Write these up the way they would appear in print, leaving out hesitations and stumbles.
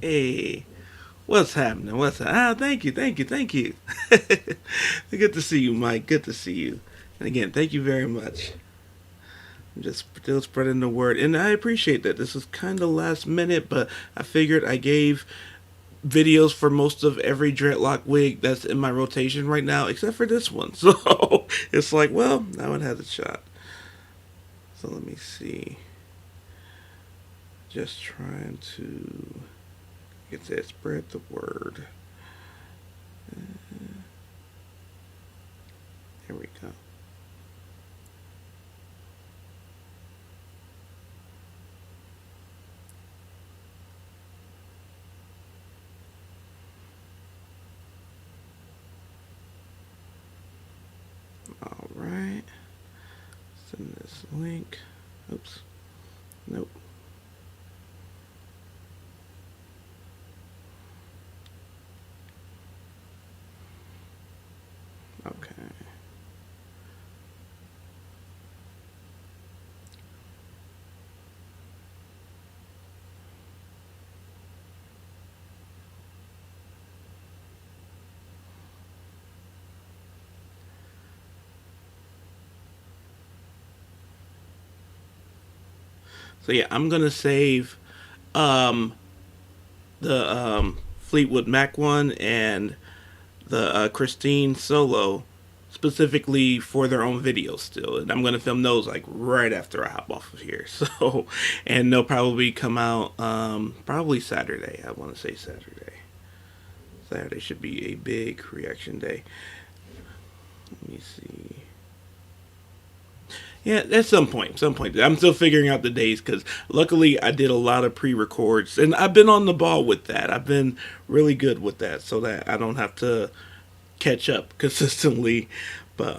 Hey, what's happening? What's happening? Ah, thank you, thank you, thank you. Good to see you, Mike. Good to see you. And again, thank you very much. I'm just still spreading the word, and I appreciate that. This is kind of last minute, but I figured I gave videos for most of every dreadlock wig that's in my rotation right now, except for this one. So it's like, well, that one has a shot. So let me see. Just trying to get that spread the word. Here we go. All right. Send this link. Oops. Nope. Okay. So yeah, I'm gonna save um the Fleetwood Mac one and the Christine solo specifically for their own videos still, and I'm gonna film those like right after I hop off of here. So, and they'll probably come out probably Saturday. I want to say Saturday. Saturday should be a big reaction day. Let me see. Yeah, at some point, some point. I'm still figuring out the days because luckily I did a lot of pre-records and I've been on the ball with that. I've been really good with that, so that I don't have to catch up consistently. But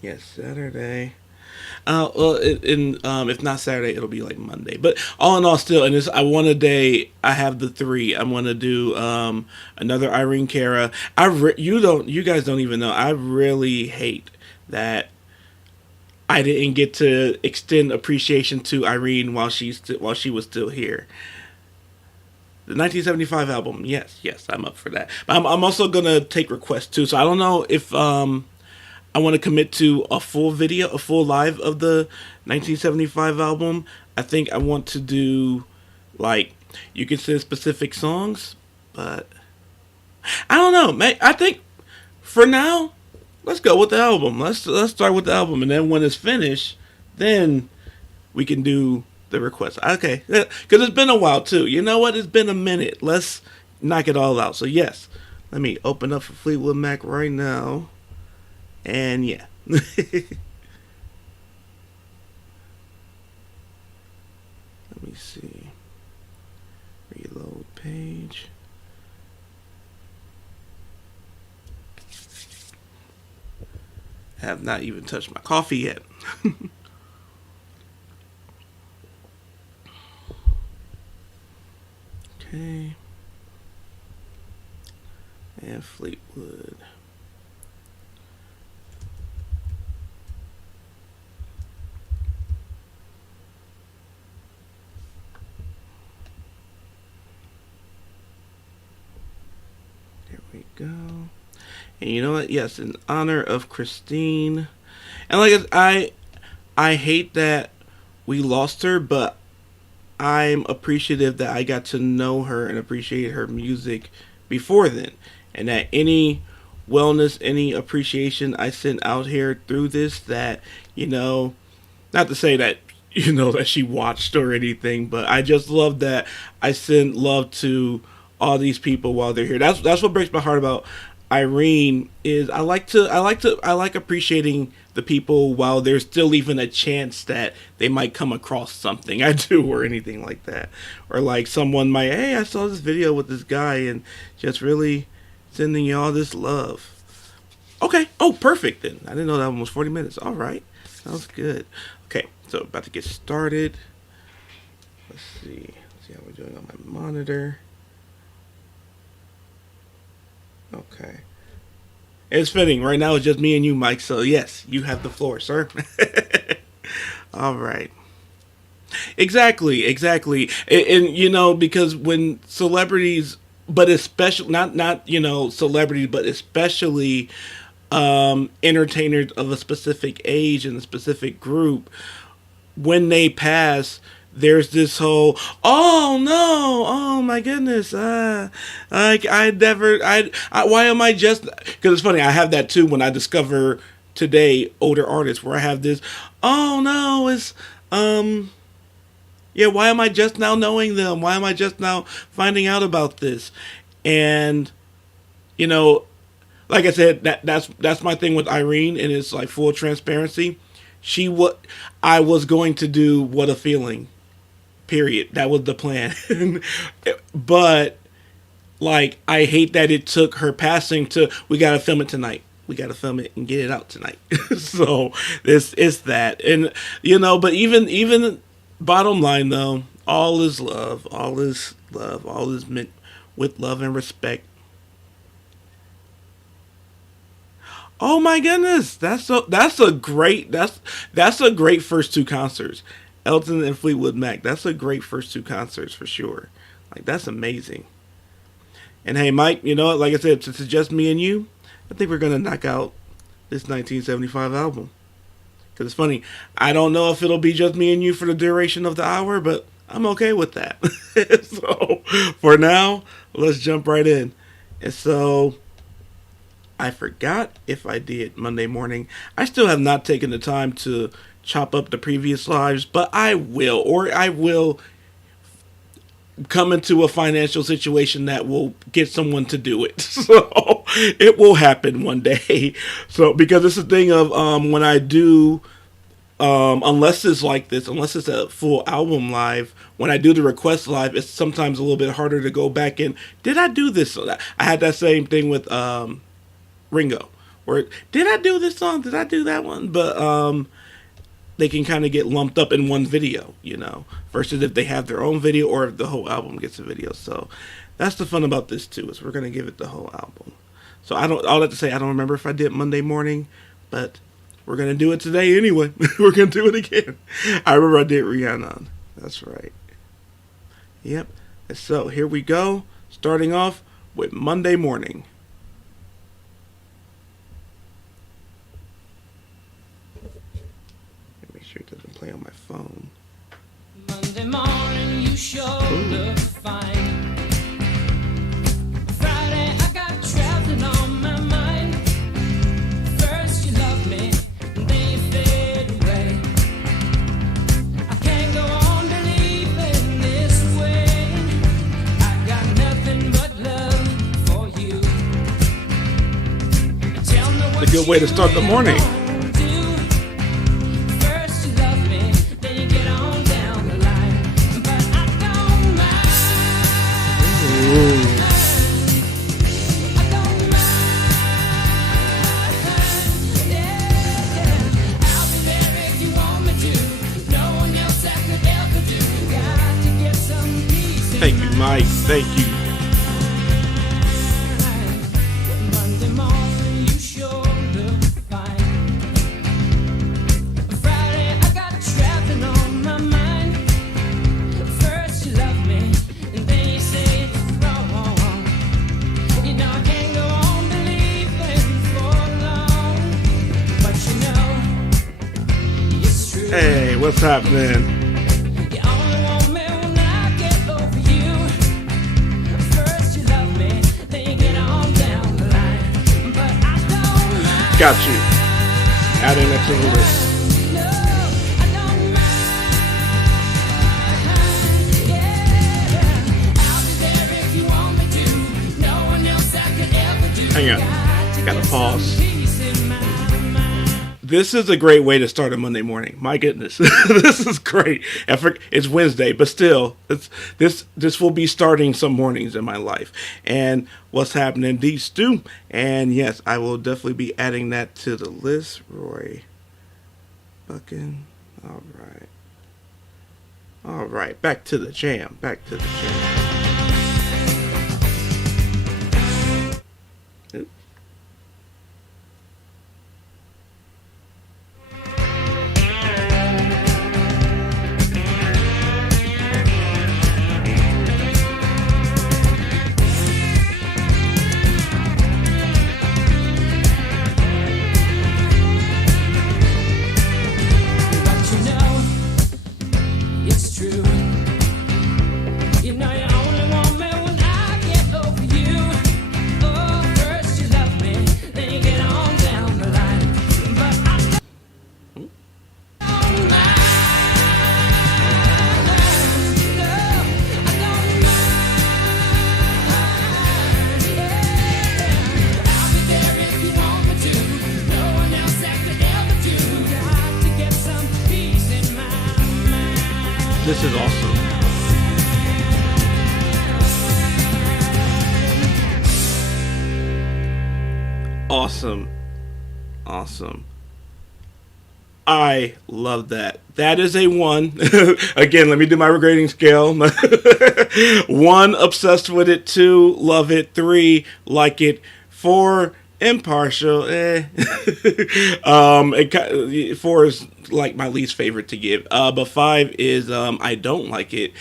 yes, Saturday. Well, if not Saturday, it'll be like Monday. But all in all, still, and it's I want a day. I have the three. I want to do another Irene Cara. You guys don't even know. I really hate that I didn't get to extend appreciation to Irene while she was still here. The 1975 album, yes, yes, I'm up for that. But I'm also gonna take requests too. So I don't know if I want to commit to a full video, a full live of the 1975 album. I think I want to do like you can send specific songs, but I don't know. I think for now, let's go with the album. Let's start with the album, and then when it's finished, then we can do the request. Okay, because it's been a while too. You know what? It's been a minute. Let's knock it all out. So yes, let me open up for Fleetwood Mac right now, and yeah. Let me see. Reload page. I have not even touched my coffee yet. Okay. And Fleetwood. There we go. And you know what? Yes, in honor of Christine. And like I hate that we lost her, but I'm appreciative that I got to know her and appreciate her music before then. And that any wellness, any appreciation I sent out here through this, that, you know, not to say that, you know, that she watched or anything, but I just love that I send love to all these people while they're here. That's what breaks my heart about Irene is I like appreciating the people while there's still even a chance that they might come across something I do or anything like that. Or like someone might, hey, I saw this video with this guy and just really sending you all this love. Okay. Oh, perfect then. I didn't know that one was 40 minutes. All right. Sounds good. Okay. So about to get started. Let's see. Let's see how we're doing on my monitor. Okay. It's fitting. Right now it's just me and you, Mike. So yes, you have the floor, sir. All right. Exactly, exactly. And because when celebrities, but especially not celebrities, but especially entertainers of a specific age and a specific group, when they pass, there's this whole, oh no, oh my goodness, I never, why am I just, because it's funny, I have that too when I discover today older artists where I have this, oh no, it's, yeah, why am I just now knowing them? Why am I just now finding out about this? And, you know, like I said, that's my thing with Irene, and it's like full transparency. What I was going to do, what a feeling. Period. That was the plan. But like, I hate that it took her passing to, we gotta film it tonight. We gotta film it and get it out tonight. So it's that, and but even bottom line though, all is love. All is love. All is meant with love and respect. Oh my goodness, that's a great first two concerts. Elton and Fleetwood Mac. That's a great first two concerts for sure. Like, that's amazing. And hey, Mike, you know what? Like I said, since it's just me and you, I think we're gonna knock out this 1975 album. Because it's funny, I don't know if it'll be just me and you for the duration of the hour, but I'm okay with that. So for now, let's jump right in. And so I forgot if I did Monday morning. I still have not taken the time to chop up the previous lives, but I will come into a financial situation that will get someone to do it. So it will happen one day. So because it's a thing of when I do, unless it's like this, unless it's a full album live, when I do the request live, it's sometimes a little bit harder to go back and did I do this? I had that same thing with Ringo, where did I do this song? Did I do that one? But they can kind of get lumped up in one video, versus if they have their own video or if the whole album gets a video. So that's the fun about this too, is we're gonna give it the whole album. So I'll have to say I don't remember if I did Monday morning, but we're gonna do it today anyway. We're gonna do it again. I remember I did Rihanna. That's right. Yep. And so here we go, starting off with Monday morning. Sure it doesn't play on my phone. Monday morning, you sure look fine. Friday, I got traveling on my mind. First you love me, and then you fade away. I can't go on believing this way. I got nothing but love for you. Tell me what it's a good way to start the morning. Thank you, Mike. Thank you. Monday morning, you sure look fine. Friday, I got traveling on my mind. First you love me, and then you say it's wrong. I can't go on believing for long. But it's true. Hey, what's happening? Got you. Adding that to the list. Hang on. Gotta pause. This is a great way to start a Monday morning. My goodness. This is great. It's Wednesday, but still, this will be starting some mornings in my life. And what's happening, these two. And yes, I will definitely be adding that to the list. Roy Buckin. All right. All right. Back to the jam. Back to the jam. this is awesome. Awesome. Awesome. I love that. That is a one. Again, let me do my grading scale. One, obsessed with it. Two, love it. Three, like it. Four, impartial. Four is like my least favorite to give. But five is I don't like it.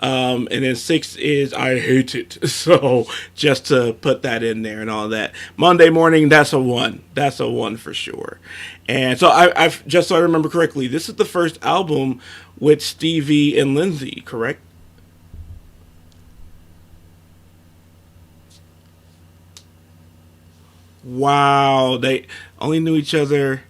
And then six is I hate it. So just to put that in there and all that. Monday morning, that's a one. That's a one for sure. And so I've just so I remember correctly, this is the first album with Stevie and Lindsay, correct? Wow, they only knew each other.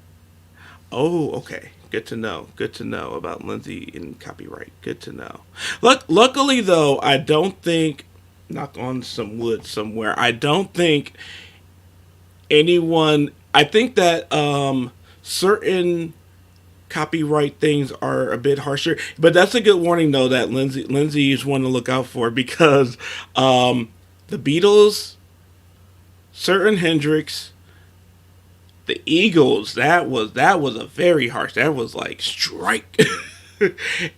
Oh, okay. Good to know. Good to know about Lindsay and copyright. Good to know. Luckily, though, I don't think, knock on some wood somewhere, I don't think anyone, I think that certain copyright things are a bit harsher. But that's a good warning, though, that Lindsay is one to look out for because the Beatles, certain Hendrix, the Eagles, that was a very harsh. That was like strike,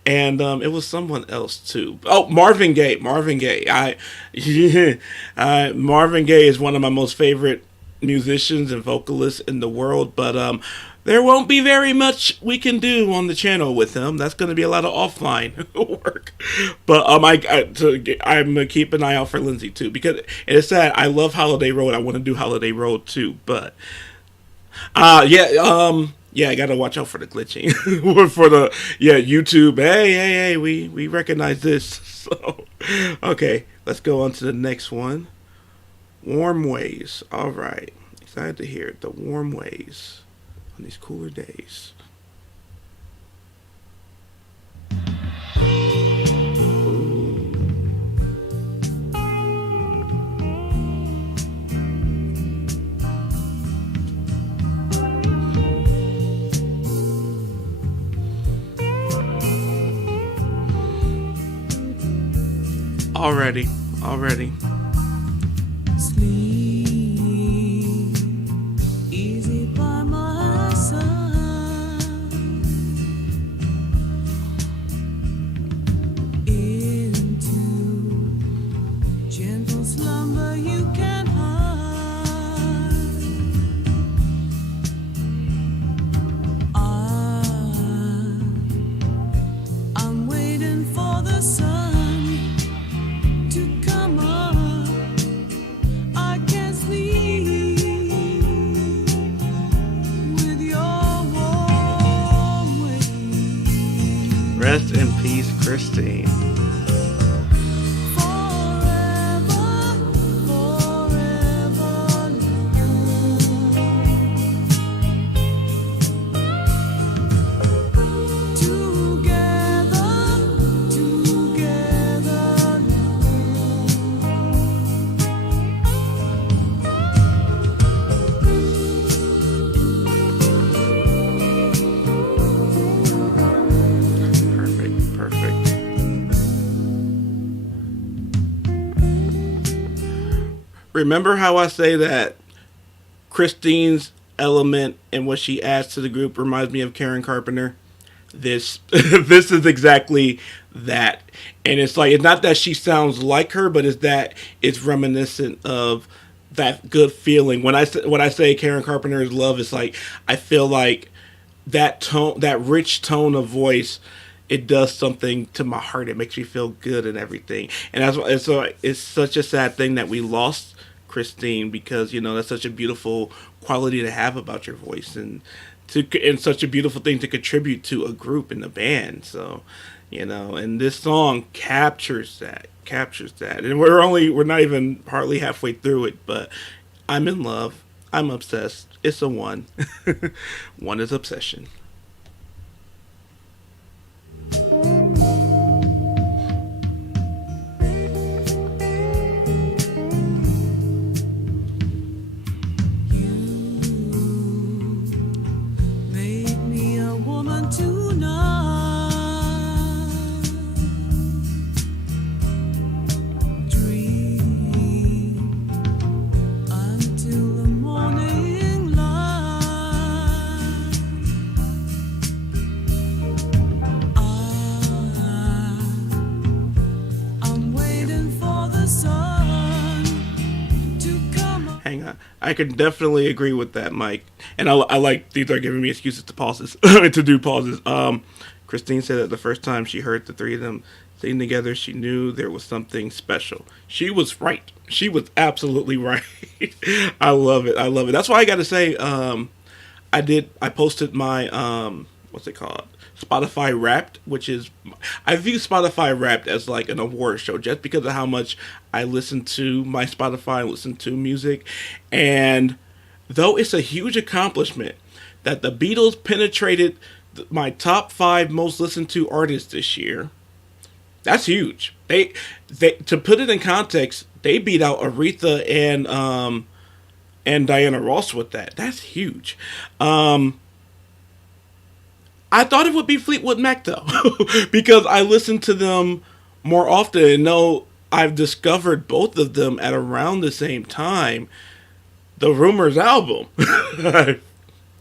and it was someone else too. Oh, Marvin Gaye. Marvin Gaye. Yeah, Marvin Gaye is one of my most favorite musicians and vocalists in the world. But there won't be very much we can do on the channel with him. That's going to be a lot of offline work. But I'm gonna keep an eye out for Lindsay too because it's sad. I love Holiday Road. I want to do Holiday Road too, but. Yeah, I gotta watch out for the glitching. For the YouTube. Hey, we recognize this. So, okay, let's go on to the next one. Warm ways. All right, excited to hear it. The warm ways on these cooler days. Already, already. Sleep easy by my side. Into gentle slumber you can hide. I'm waiting for the sun to come up. I can't sleep with your warm ways. Rest in peace, Christine. Forever, forever together, together. Perfect, perfect. Remember how I say that Christine's element and what she adds to the group reminds me of Karen Carpenter? This this is exactly that. And it's like it's not that she sounds like her, but it's that it's reminiscent of that good feeling. When I say Karen Carpenter's love, it's like I feel like that tone, that rich tone of voice, it does something to my heart. It makes me feel good and everything. And that's why it's such a sad thing that we lost Christine because that's such a beautiful quality to have about your voice and such a beautiful thing to contribute to a group and a band. So and this song captures that, and we're not even hardly halfway through it, but I'm in love. I'm obsessed. It's a one. One is obsession. Make me a woman tonight. I can definitely agree with that, Mike. And I like these are giving me excuses to pauses to do pauses. Christine said that the first time she heard the three of them sing together, she knew there was something special. She was right. She was absolutely right. I love it. I love it. That's why I got to say, I posted my what's it called? Spotify Wrapped, which is I view Spotify Wrapped as like an award show just because of how much I listen to my Spotify, listen to music, and though it's a huge accomplishment that the Beatles penetrated my top five most listened to artists this year, that's huge. They to put it in context, they beat out Aretha and Diana Ross with that. That's huge. I thought it would be Fleetwood Mac though, because I listen to them more often and know I've discovered both of them at around the same time. The Rumors album, I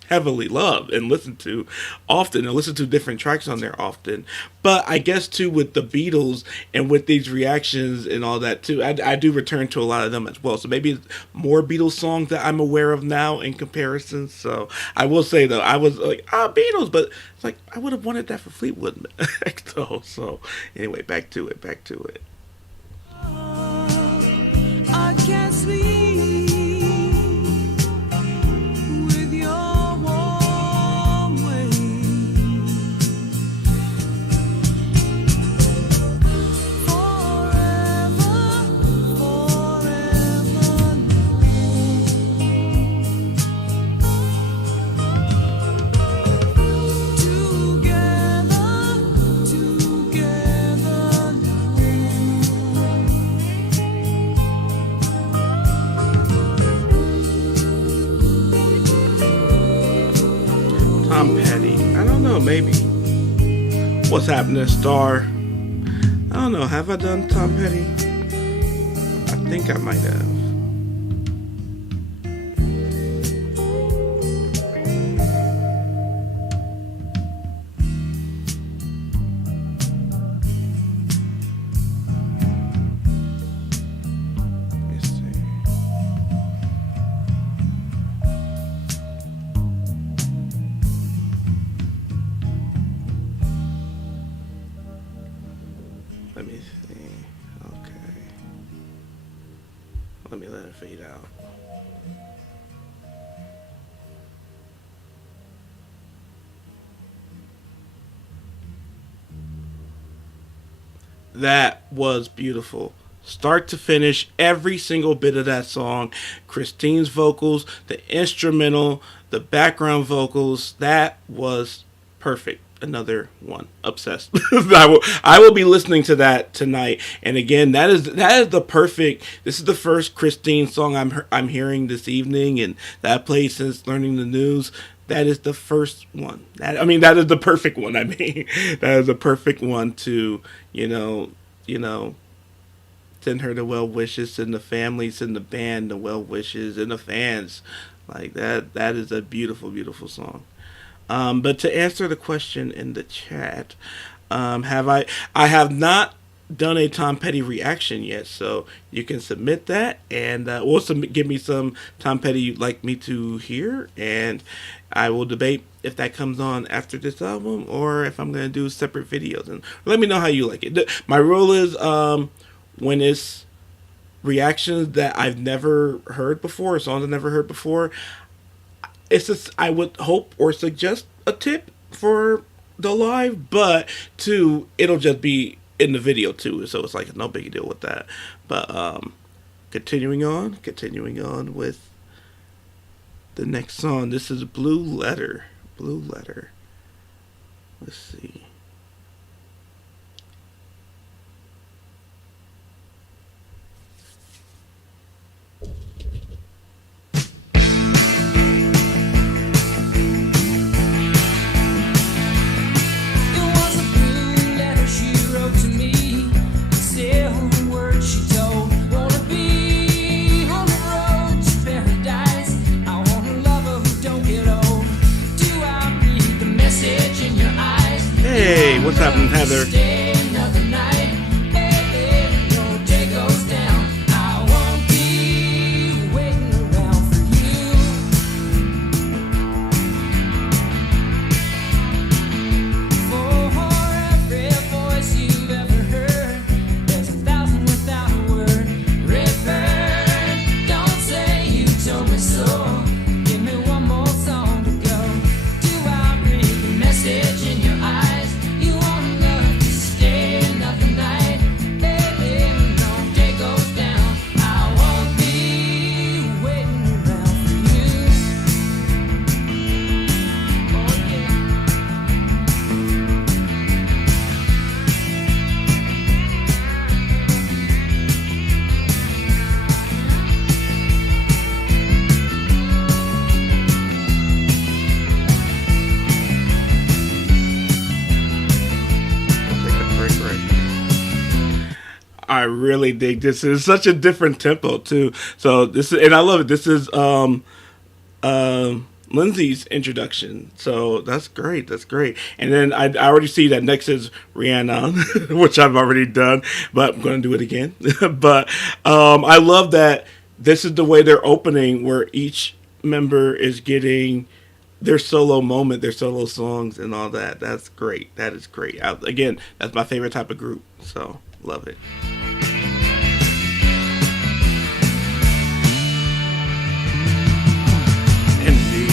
heavily love and listen to often, and listen to different tracks on there often. But I guess too with the Beatles and with these reactions and all that too, I do return to a lot of them as well. So maybe it's more Beatles songs that I'm aware of now in comparison. So I will say though, I was like, Beatles, but it's like I would have wanted that for Fleetwood Mac though. So anyway, back to it. Back to it. I can't sleep with your warm ways. Forever, forever. Together, together Tom Petty. I don't know. Maybe. What's happening, Star? I don't know. Have I done Tom Petty? I think I might have. Let me see. Let me see. Okay. Let me let it fade out. That was beautiful. Start to finish, every single bit of that song. Christine's vocals, the instrumental, the background vocals, that was perfect. Another one. Obsessed. I will be listening to that tonight. And again, that is the perfect. This is the first Christine song I'm hearing this evening, and that I played since learning the news. That is the first one. That is the perfect one. That is the perfect one to send her the well wishes, and the families and the band the well wishes, and the fans like that. That is a beautiful, beautiful song. But to answer the question in the chat, I have not done a Tom Petty reaction yet, so you can submit that, and give me some Tom Petty you'd like me to hear, and I will debate if that comes on after this album or if I'm going to do separate videos. And let me know how you like it. My rule is when it's reactions that I've never heard before, songs I've never heard before, it's just, I would hope or suggest a tip for the live, but two, it'll just be in the video too, so it's like no big deal with that. But continuing on with the next song. This is Blue Letter. Let's see. Hey, what's happening, Heather? I really dig this. It's such a different tempo too. So this is, and I love it. This is Lindsay's introduction. So that's great. That's great. And then I already see that next is Rihanna, which I've already done, but I'm going to do it again. But I love that this is the way they're opening, where each member is getting their solo moment, their solo songs, and all that. That's great. That is great. Again, that's my favorite type of group. So love it. Indeed.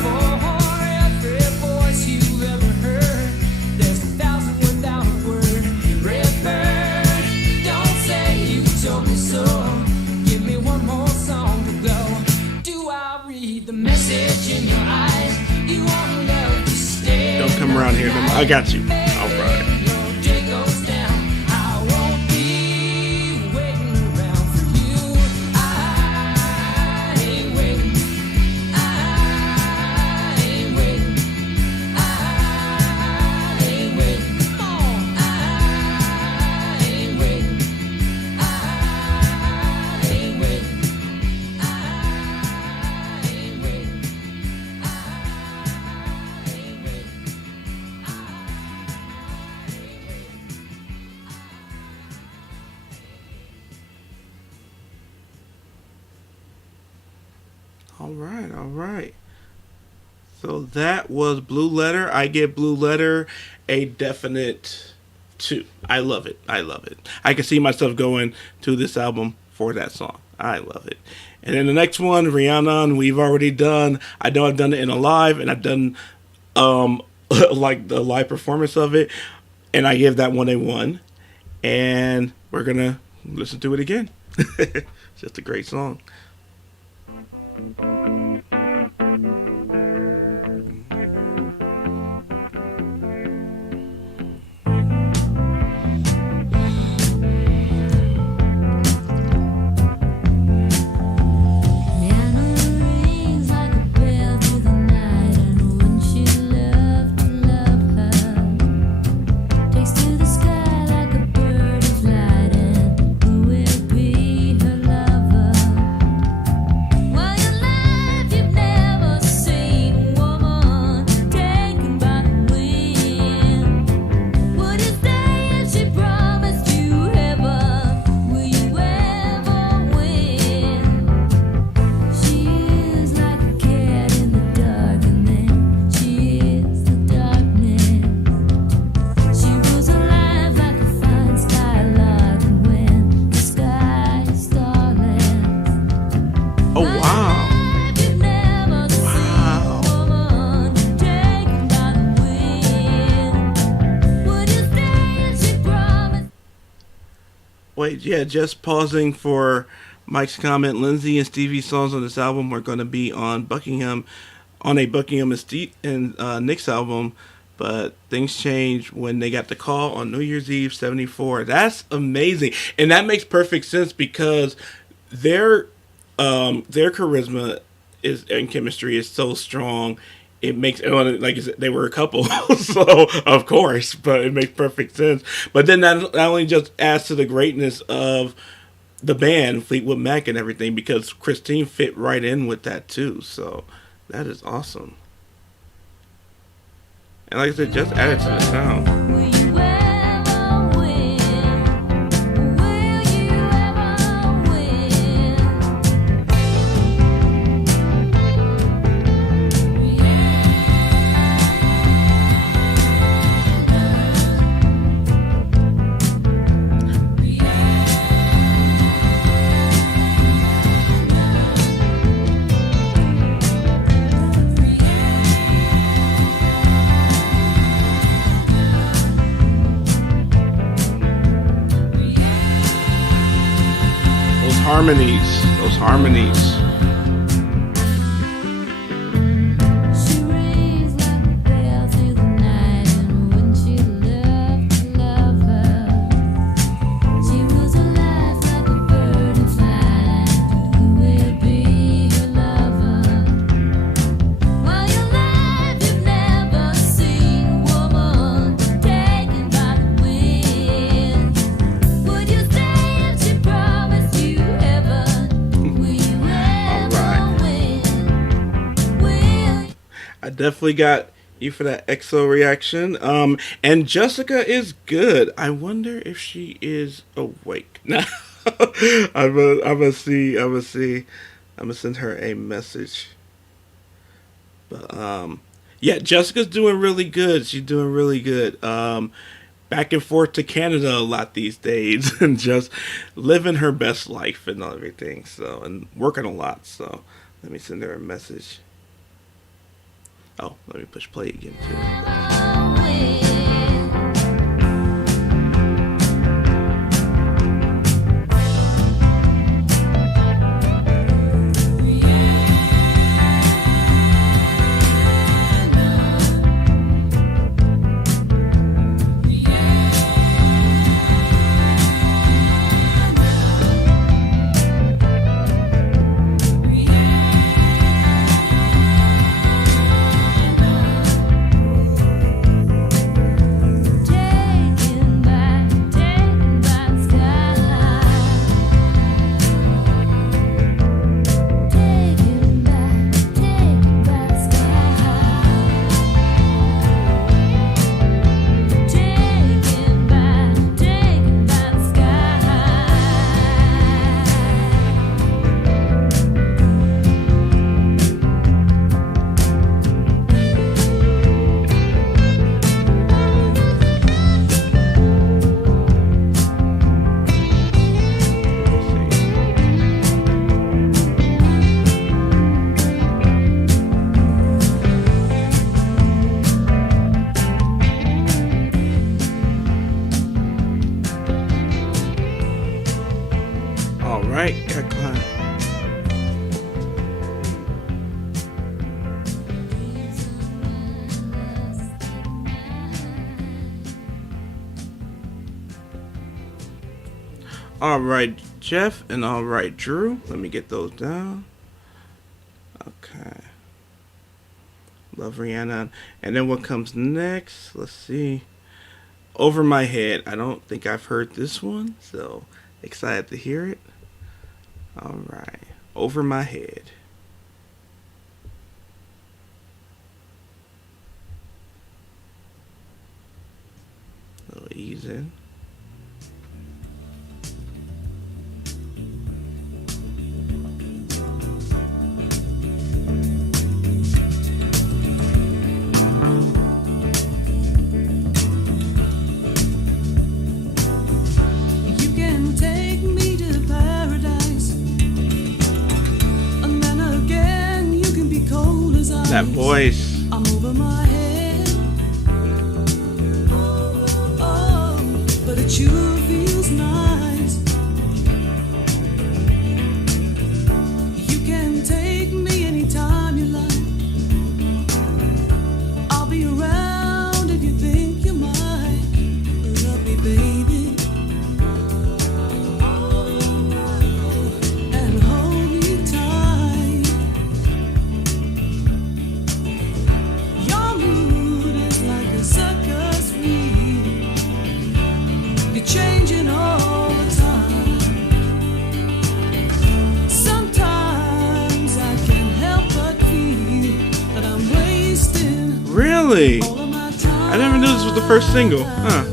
For every voice you've ever heard, there's 1,000 without a word. Redbird, don't say you told me so. Give me one more song to go. Do I read the message in your eyes? You want love to stay. Don't come around here. I got you. All right. Your day goes down. I won't be waiting around for you. I ain't waiting. I ain't waiting. I ain't waiting. Come on. I ain't waiting. I ain't waiting. I ain't waiting. I ain't waiting. All right. All right. So that was Blue Letter. I give Blue Letter a definite 2. I love it. I love it. I can see myself going to this album for that song. I love it. And then the next one, Rihanna, and we've already done. I know I've done it in a live, and I've done like the live performance of it, and I give that one a 1. And we're gonna listen to it again. It's just a great song. Piano rings like a bell through the night, and when she loved to love her, takes to the sky like a bird of light, and who will be her lover? While your life you've never seen, woman, taken by the wind. Would you stay if she promised you heaven? Will you ever win? She is like a cat in the dark, and then she is the darkness. She was alive like a fine skylark, and when the sky is starless. Oh wow. You've never seen Wow. a woman taken by the wind. Would you stay if she promised? Wait, yeah, just pausing for Mike's comment. Lindsay and Stevie's songs on this album are going to be on a Buckingham and Nick's album, but things changed when they got the call on New Year's Eve '74. That's amazing, and that makes perfect sense because their charisma is and chemistry is so strong. It makes, like you said, they were a couple, so of course, but it makes perfect sense. But then that not only just adds to the greatness of the band, Fleetwood Mac and everything, because Christine fit right in with that too. So that is awesome. And like I said, just add it to the sound. Will you ever win? Will you ever win? Those harmonies. She rings like a bell through the night, and when she loved to love her, she was alive like a bird in flight. Who will be her lover? While your life you've never seen a woman I definitely got you for that EXO reaction. And Jessica is good. I wonder if she is awake now. I'm gonna see. I'm gonna see. I'm gonna send her a message. But yeah, Jessica's doing really good. She's doing really good. Back and forth to Canada a lot these days, and just living her best life and everything. So, and working a lot. So, let me send her a message. Oh, let me push play again too. All right, got climb. All right, Jeff, and all right, Drew. Let me get those down. Okay. Love Rihanna. And then what comes next? Let's see. Over My Head. I don't think I've heard this one, so excited to hear it. All right. Over My Head. A little ease in. You can take me to paradise, and then again you can be cold as ice. That voice. I'm over my head. Oh, but it sure feels nice. You can take me anytime you like. I'll be around if you think you might love me, baby. And hold me tight. Your mood is like a circus wheel. You're changing all the time. Sometimes I can't help but feel that I'm wasting Really? all of my time. I never knew this was the first single. Huh.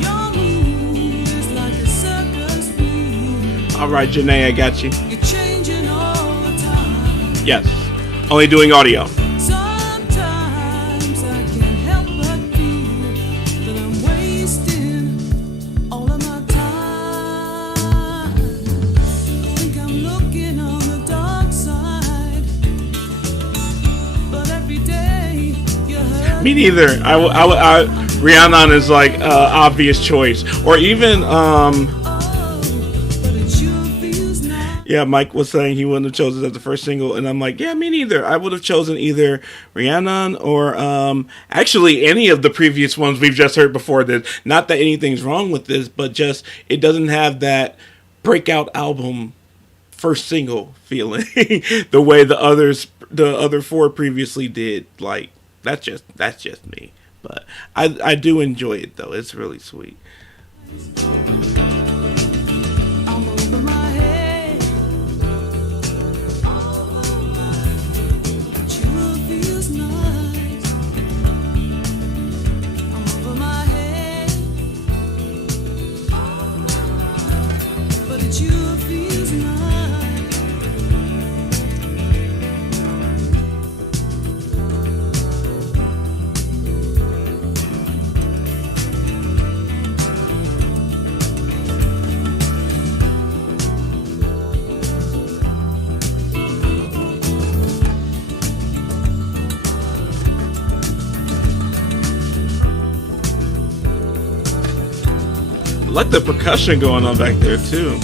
Your mood is like a circus wheel. All right, Janae, I got you. You're changing all the time. Yes. Only doing audio. Sometimes I can't help but feel that I'm wasting all of my time. I think I'm looking on the dark side, but every day you hurt Me neither. Rihanna is like obvious choice, or even but it sure feels nice. yeah. Mike was saying he wouldn't have chosen it as the first single, and I'm like, yeah, me neither. I would have chosen either Rihanna or actually any of the previous ones we've just heard before this. Not that anything's wrong with this, but just it doesn't have that breakout album first single feeling the way the other four previously did. Like that's just me, but I do enjoy it though. It's really sweet. I'm over my head. It sure feels nice. I'm over my head. But it sure feels nice. I like the percussion going on back there too.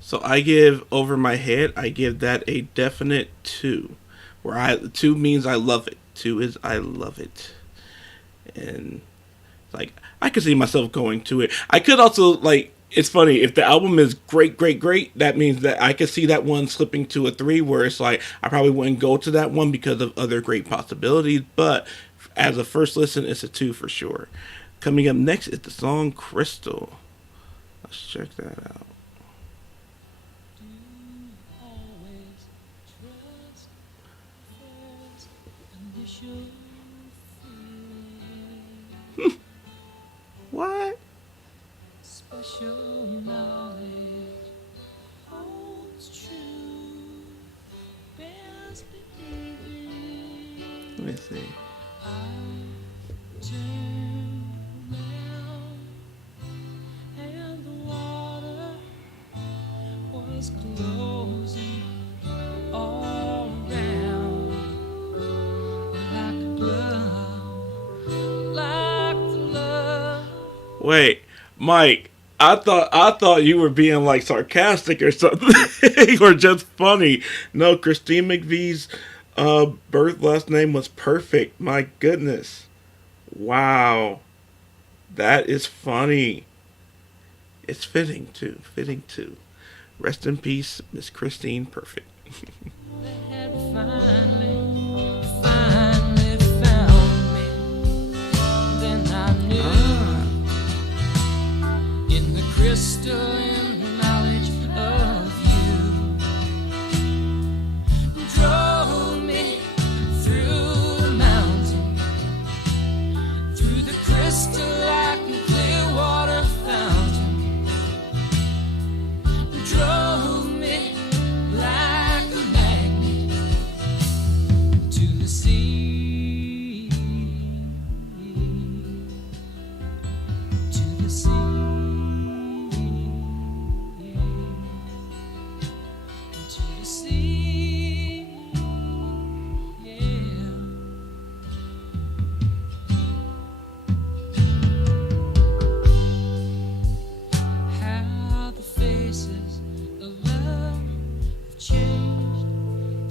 So I give Over My Head, I give that a definite 2. Where 2 means I love it. 2 is I love it. And like I could see myself going to it. I could also like it's funny if the album is great, great, great. That means that I could see that one slipping to a 3. Where it's like I probably wouldn't go to that one because of other great possibilities. But as a first listen, it's a 2 for sure. Coming up next is the song Crystal. Let's check that out. Always trust first initial feeling. What? Special knowledge holds true. Best believing. Let me see. I turn around and the water was closing all around like a glove, like the love. Wait, Mike. I thought you were being like sarcastic or something, or just funny. No, Christine McVie's birth last name was perfect. My goodness, wow, that is funny. It's fitting too. Fitting too. Rest in peace, Miss Christine. Perfect. That had finally found me. Then I knew in the crystalline knowledge of you drove me through the mountain, through the crystalline clear water fountain, drove me like a magnet to the sea, to the sea, to the sea, yeah. How the faces of love have changed,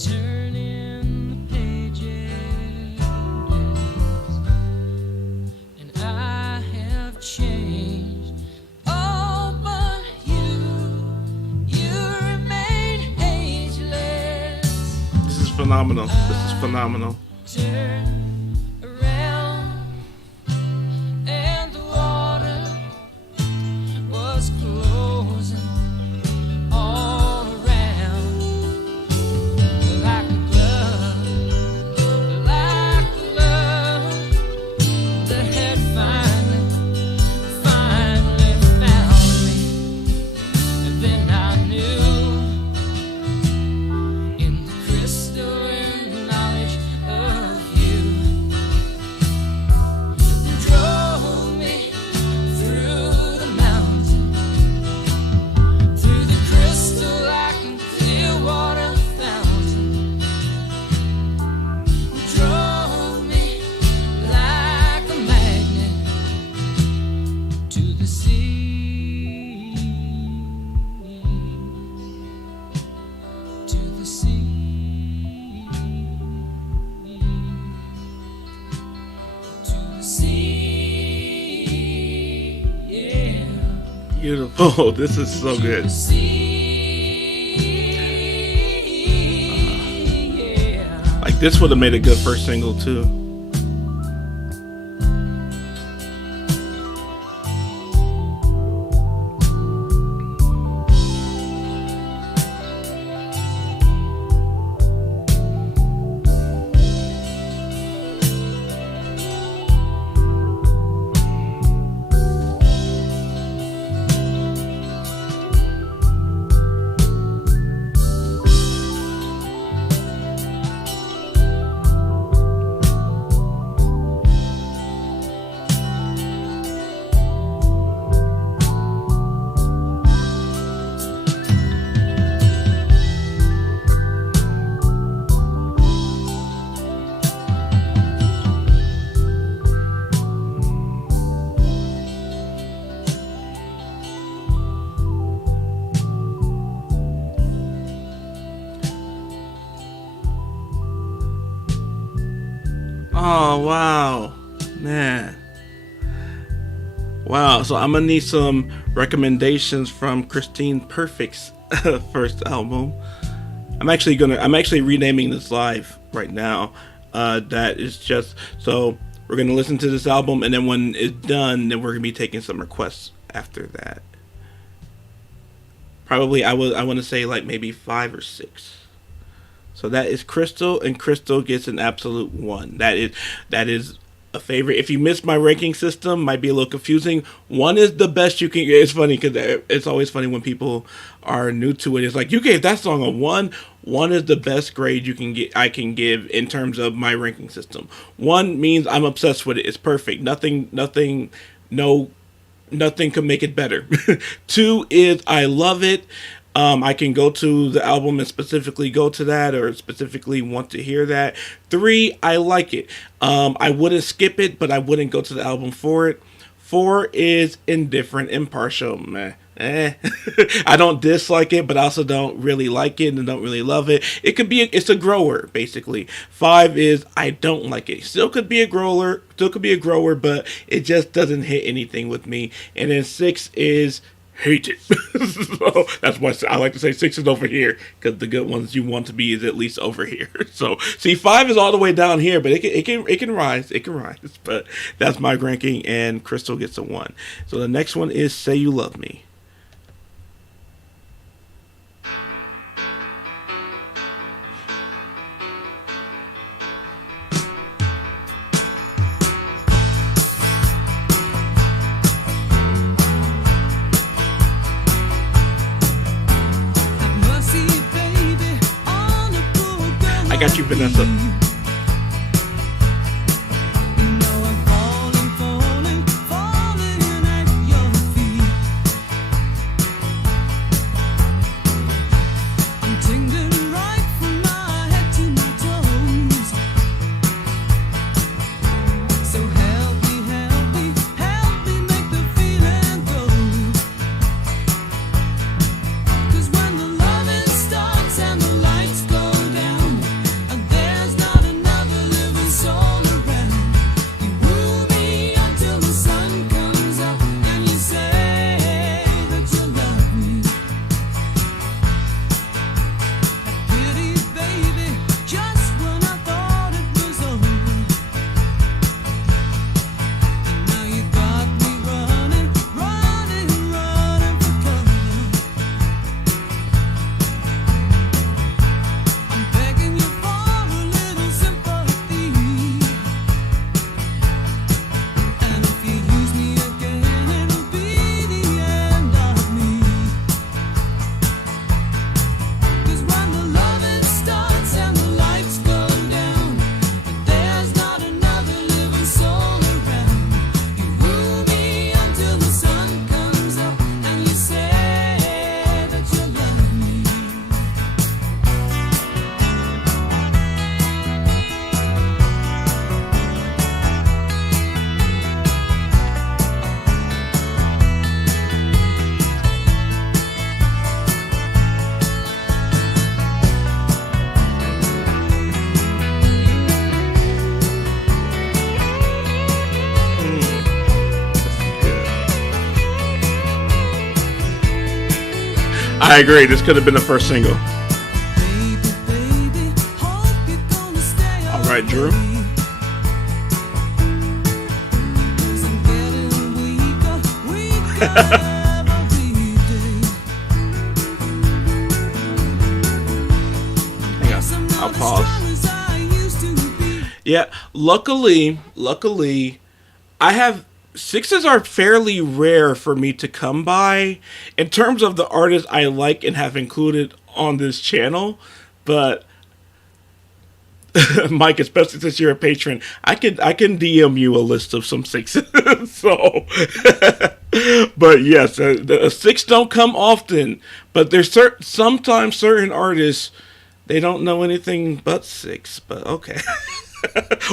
turning the pages, and I have changed. Oh, but you remain ageless. This is phenomenal. This is phenomenal. Turn around, and the water was closing all around like a glove, like a glove that had finally found me. And then I knew in the crystalline knowledge of you Beautiful. This is so good. Like this would have made a good first single too. Oh wow, man. Wow, so I'm gonna need some recommendations from Christine Perfect's first album. I'm actually renaming this live right now. That is just so we're gonna listen to this album, and then when it's done, then we're gonna be taking some requests after that. Probably I want to say like maybe 5 or 6. So that is Crystal, and Crystal gets an absolute 1. That is a favorite. If you missed my ranking system, might be a little confusing. 1 is the best you can get. It's funny because it's always funny when people are new to it. It's like you gave that song a 1. 1 is the best grade you can get. I can give in terms of my ranking system. 1 means I'm obsessed with it. It's perfect. Nothing could make it better. 2 is I love it. I can go to the album and specifically go to that or specifically want to hear that. 3, I like it. I wouldn't skip it, but I wouldn't go to the album for it. 4 is indifferent, impartial. Meh. I don't dislike it, but I also don't really like it and don't really love it. It's a grower, basically. 5 is I don't like it. Still could be a grower, but it just doesn't hit anything with me. And then 6 is hate it. So that's why I like to say 6 is over here, because the good ones you want to be is at least over here. So see, 5 is all the way down here, but it can rise. It can rise. But that's my ranking, and Crystal gets a 1. So the next one is Say You Love Me. I got you, Vanessa. I agree. This could have been the first single. Baby, baby, hope you're gonna stay All right, Drew. away. 'Cause I'm getting weaker, weaker every day. Hang on. I'm I'll not as pause. strong as I used to be. Yeah. Luckily, I have sixes are fairly rare for me to come by in terms of the artists I like and have included on this channel. But Mike, especially since you're a patron, I can DM you a list of some sixes. So, but yes, the six don't come often. But there's sometimes certain artists they don't know anything but six. But okay.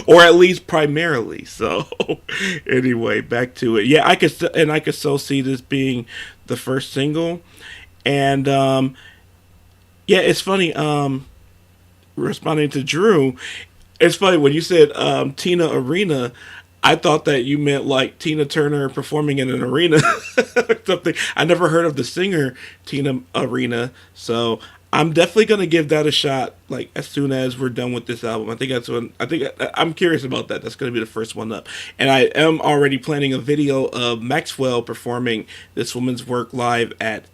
Or at least primarily. So anyway, back to it. Yeah, I could still see this being the first single, and yeah, it's funny. Responding to Drew, it's funny when you said Tina Arena. I thought that you meant like Tina Turner performing in an arena or something. I never heard of the singer Tina Arena, so I'm definitely gonna give that a shot. Like as soon as we're done with this album, I think that's when I'm curious about that. That's gonna be the first one up, and I am already planning a video of Maxwell performing this woman's work live at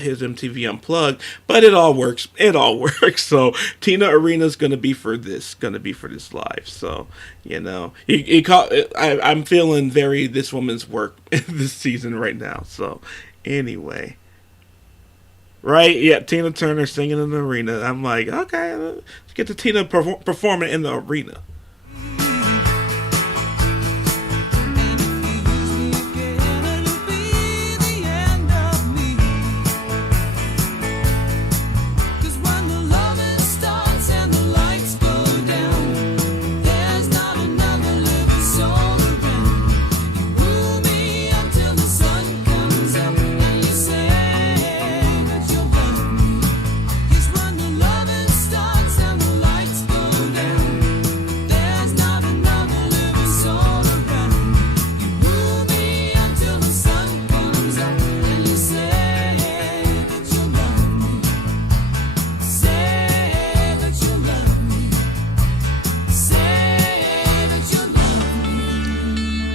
his MTV Unplugged. But it all works. It all works. So Tina Arena's gonna be for this. Gonna be for this live. So I'm feeling very this woman's work this season right now. So anyway. Right? Yeah, Tina Turner singing in the arena. I'm like, okay, let's get to Tina performing in the arena.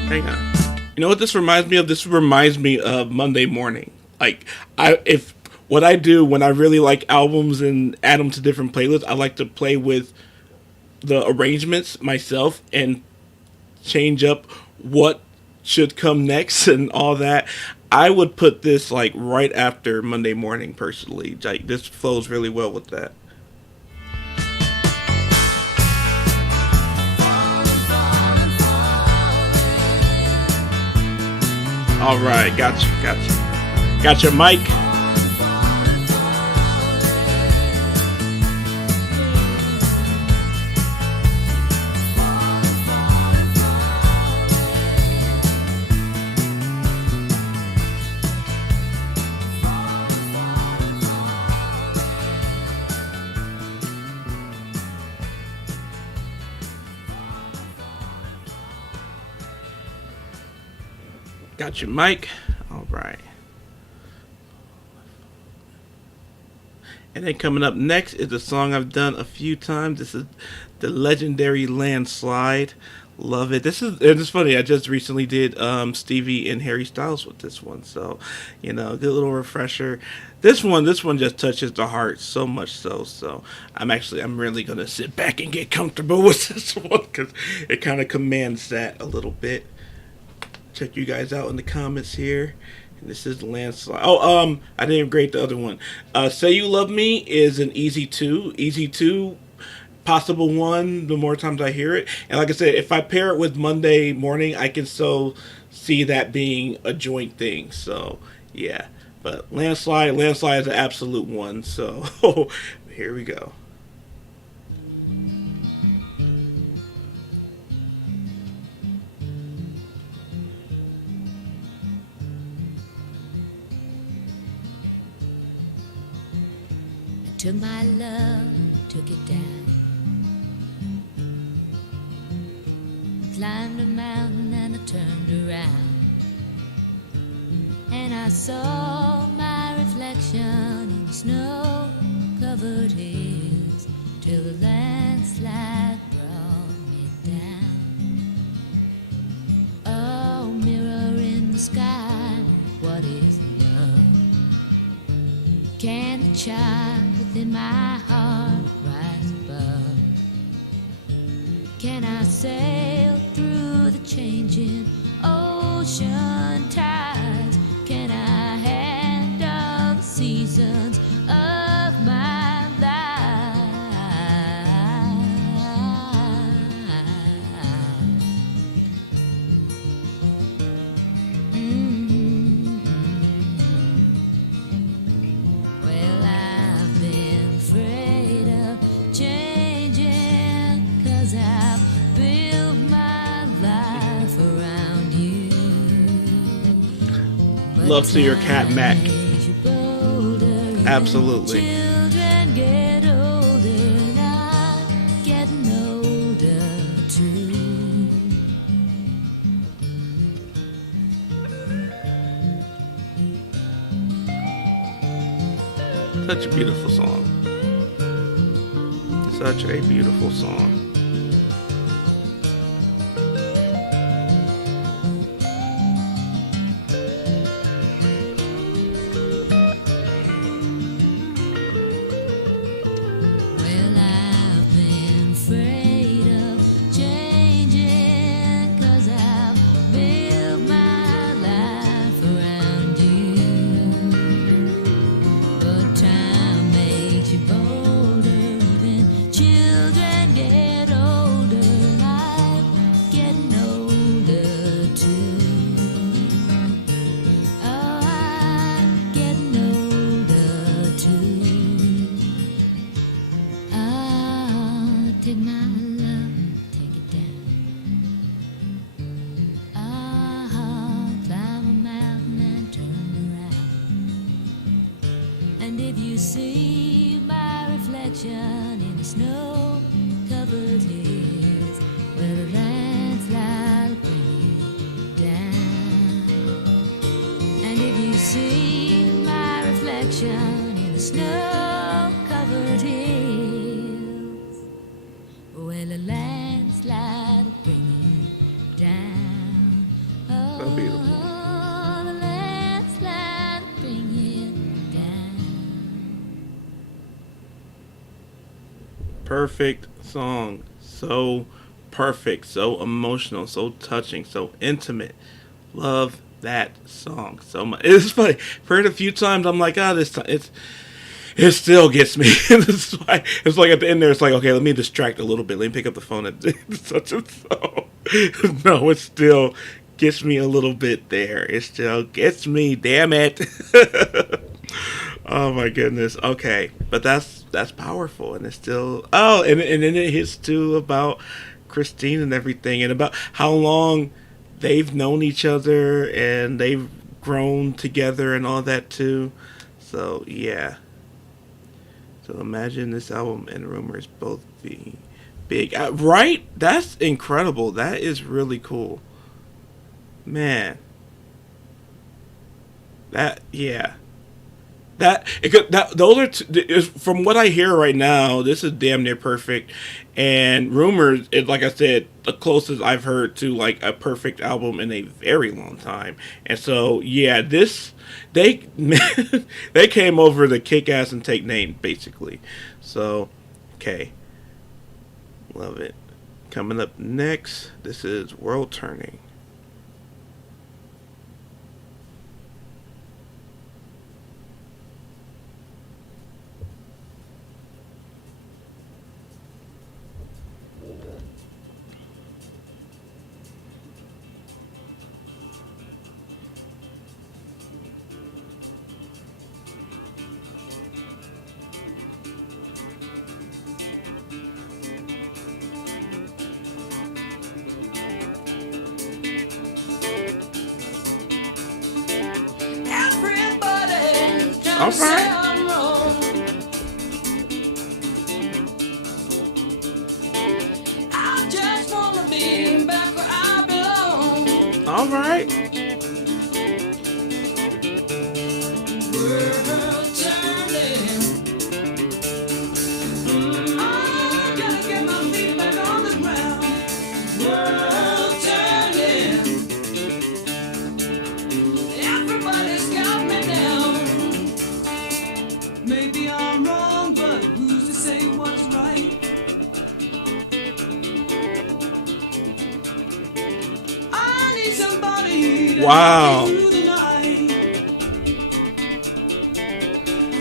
Hang on. You know what this reminds me of? This reminds me of Monday morning. Like if what I do when I really like albums and add them to different playlists, I like to play with the arrangements myself and change up what should come next and all that. I would put this like right after Monday morning personally. Like this flows really well with that. All right, gotcha, Mike. Gotcha, Mike. All right. And then coming up next is a song I've done a few times. This is the legendary Landslide. Love it. It's funny. I just recently did Stevie and Harry Styles with this one, so good little refresher. This one just touches the heart so much so I'm really gonna sit back and get comfortable with this one because it kind of commands that a little bit. Check you guys out in the comments here. And this is Landslide. Oh, I didn't grade the other one. Say You Love Me is an easy two. Easy two, possible one the more times I hear it. And like I said, if I pair it with Monday morning, I can so see that being a joint thing. So, yeah. But Landslide is an absolute one. So, here we go. To my love, took it down. Climbed a mountain and I turned around. And I saw my my reflection in snow-covered hills till the landslide brought me down. Oh, mirror in the sky, what is love? Can the child within my heart rise above? Can I sail through the changing ocean tides? Can I handle the seasons of my life? Well, I've been afraid of changing 'cause I've built my life around you. Love to your cat, Mac. Absolutely. Children get older and I'm getting older too. Such a beautiful song. Such a beautiful song. Well, I've been afraid of changing 'cause I've built my life around you. But time makes you bolder, even children get older, and I'm getting older too. Oh, I'm getting older too. Ah, take my love, take it down. Ah, climb a mountain and turn around. And if you see my reflection in the snow-covered hills, where the landslide will bring you down. And if you see my reflection in the snow-covered hills, well, the landslide will bring you down. Oh, So beautiful. the landslide will bring you down. Perfect song. So perfect. So emotional. So touching. So intimate. Love that song so much. It's funny. Heard it a few times. I'm like, this time it still gets me. It's like at the end there, it's like, okay, let me distract a little bit. Let me pick up the phone and such a song. No, it still gets me a little bit there. It still gets me. Damn it. Oh my goodness. Okay, but that's powerful, and it's still. Oh, and then it hits too about Christine and everything, and about how long they've known each other and they've grown together and all that too. So yeah. So imagine this album and Rumors both being big, right? That's incredible. That is really cool, man. That yeah. Those are from what I hear right now. This is damn near perfect, and Rumors is, like I said, the closest I've heard to like a perfect album in a very long time. And so yeah, they they came over to kick ass and take names basically. So okay, love it. Coming up next, this is World Turning. Everybody All trying to say right. I'm wrong. I just wanna be back where I belong. All right. Where somebody to help Wow. me through the night.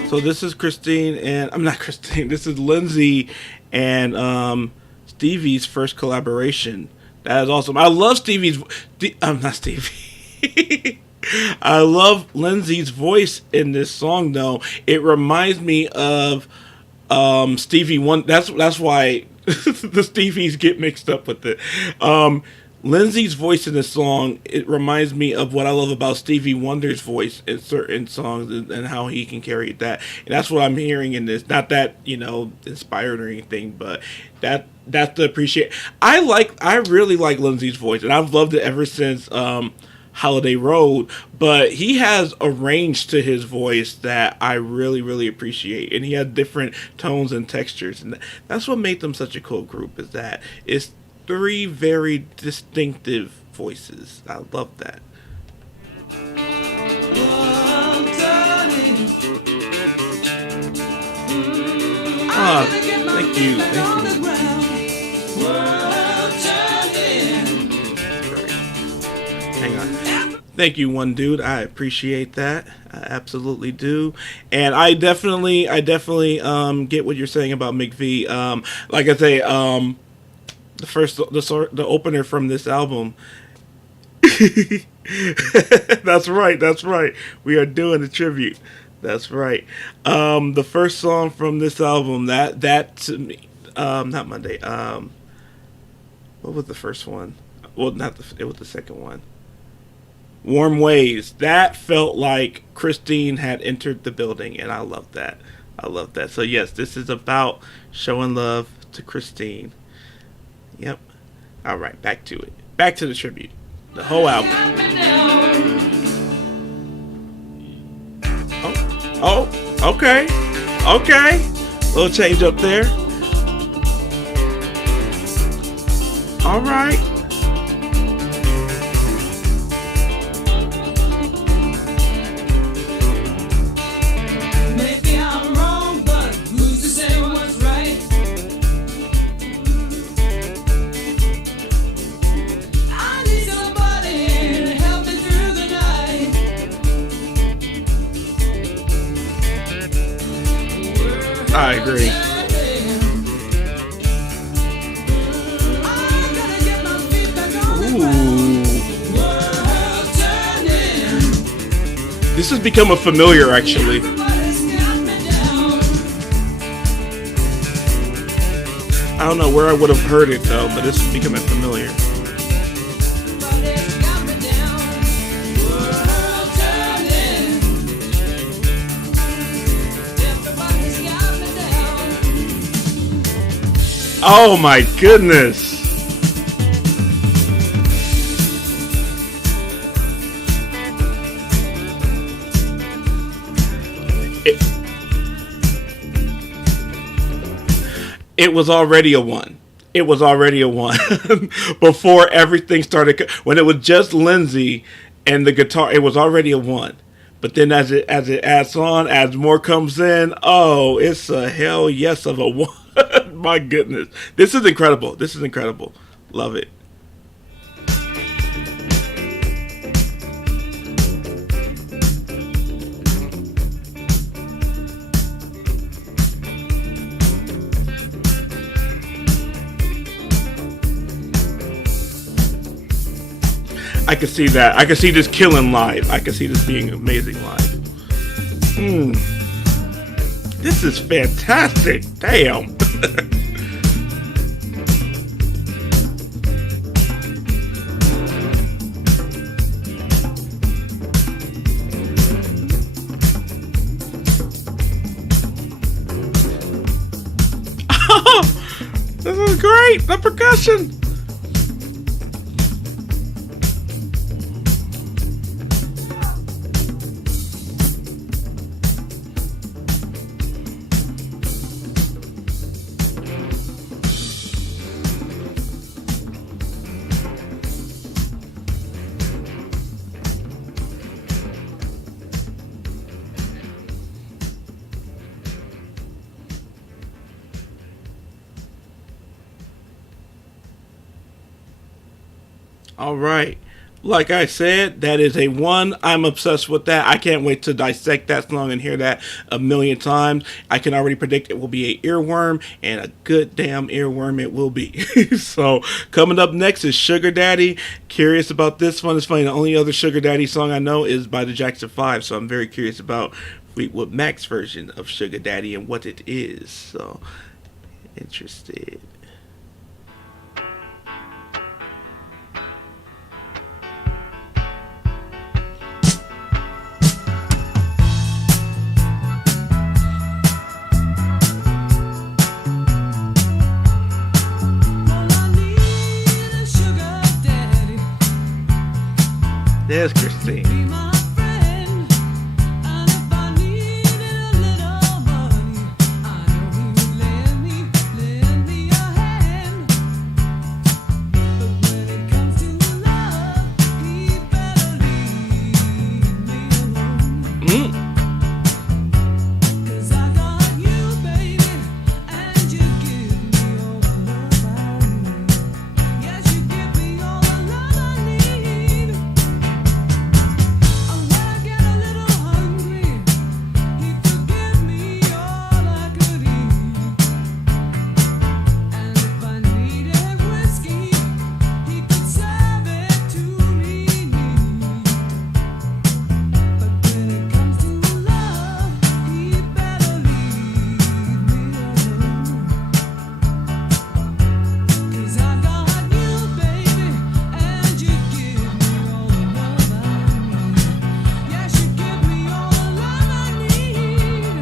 So this is Christine and I'm not Christine. This is Lindsay and Stevie's first collaboration. That is awesome. I love I'm not Stevie. I love Lindsay's voice in this song though. It reminds me of Stevie Wonder. That's why the Stevies get mixed up with it. Lindsay's voice in this song, it reminds me of what I love about Stevie Wonder's voice in certain songs, and how he can carry that. And that's what I'm hearing in this. Not that, inspired or anything, but that's the appreciate. I really like Lindsay's voice, and I've loved it ever since Holiday Road. But he has a range to his voice that I really, really appreciate, and he had different tones and textures, and that's what made them such a cool group. Is that it's three very distinctive voices. I love that. Oh, darling, Ah, gotta get my thank you, feet back on thank the ground. Oh, darling. you. Hang on. Thank you, one dude. I appreciate that. I absolutely do, and I definitely get what you're saying about McVie. Like I say, the opener from this album. That's right. That's right. We are doing a tribute. That's right. The first song from this album, that to me, not Monday. What was the first one? Well, it was the second one. Warm Ways. That felt like Christine had entered the building, and I love that. I love that. So yes, this is about showing love to Christine. Yep. All right, back to it. Back to the tribute. The whole album. Oh, okay. Okay. Little change up there. All right. Maybe I'm wrong, but who's to say what's right? I need somebody to help me through the night. I agree. I gotta get my feet back on the Ooh. ground. World turning. This has become a familiar, actually. Everybody's got me down. I don't know where I would have heard it, though, but it's becoming familiar. Everybody's got me down. World turning. Everybody's got me down. Oh, my goodness. It was already a one. It was already a one before everything started. When it was just Lindsay and the guitar, it was already a one. But then as it adds on, as more comes in, oh, it's a hell yes of a one. My goodness, this is incredible. This is incredible. Love it. I can see that. I can see this killing live. I can see this being amazing live. This is fantastic. Damn. This is great. The percussion. All right. Like I said, that is a one. I'm obsessed with that. I can't wait to dissect that song and hear that a million times. I can already predict it will be a earworm, and a good damn earworm it will be. So coming up next is Sugar Daddy. Curious about this one. It's funny. The only other Sugar Daddy song I know is by the Jackson 5, so I'm very curious about Fleetwood Mac's version of Sugar Daddy and what it is. So interested. All I need is sugar daddy, There's Christine. be my friend. And if I needed a little money, I know he would lend me a hand. But when it comes to love, he better leave me alone. Mm. 'Cause I got you, baby, and you give me all the love I need. Yes, you give me all the love I need. And when I get a little hungry, he could give me all I could eat. And if I needed whiskey, he could serve it to me neat. But when it comes to love, he better leave me alone. 'Cause I got you, baby, and you give me all the love I need. Yes, you give me all the love I need.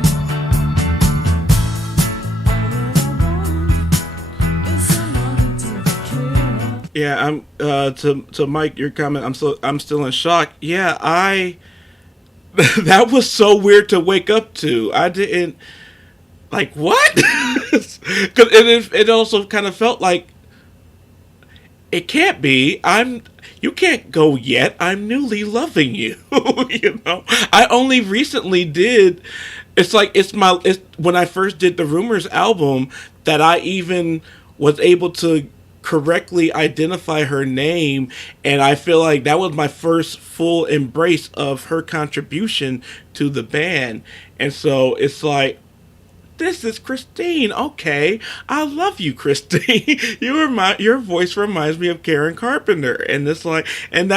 All I want is someone to take care of. Yeah, I'm to Mike, your comment, I'm still in shock. Yeah, I that was so weird to wake up to. I didn't like what? Cuz it also kind of felt like it can't be. You can't go yet. I'm newly loving you. You know. I only recently did. It's like it's when I first did the Rumors album that I even was able to correctly identify her name, and I feel like that was my first full embrace of her contribution to the band. And so it's like, this is Christine. Okay, I love you, Christine. Your voice reminds me of Karen Carpenter, and it's like, and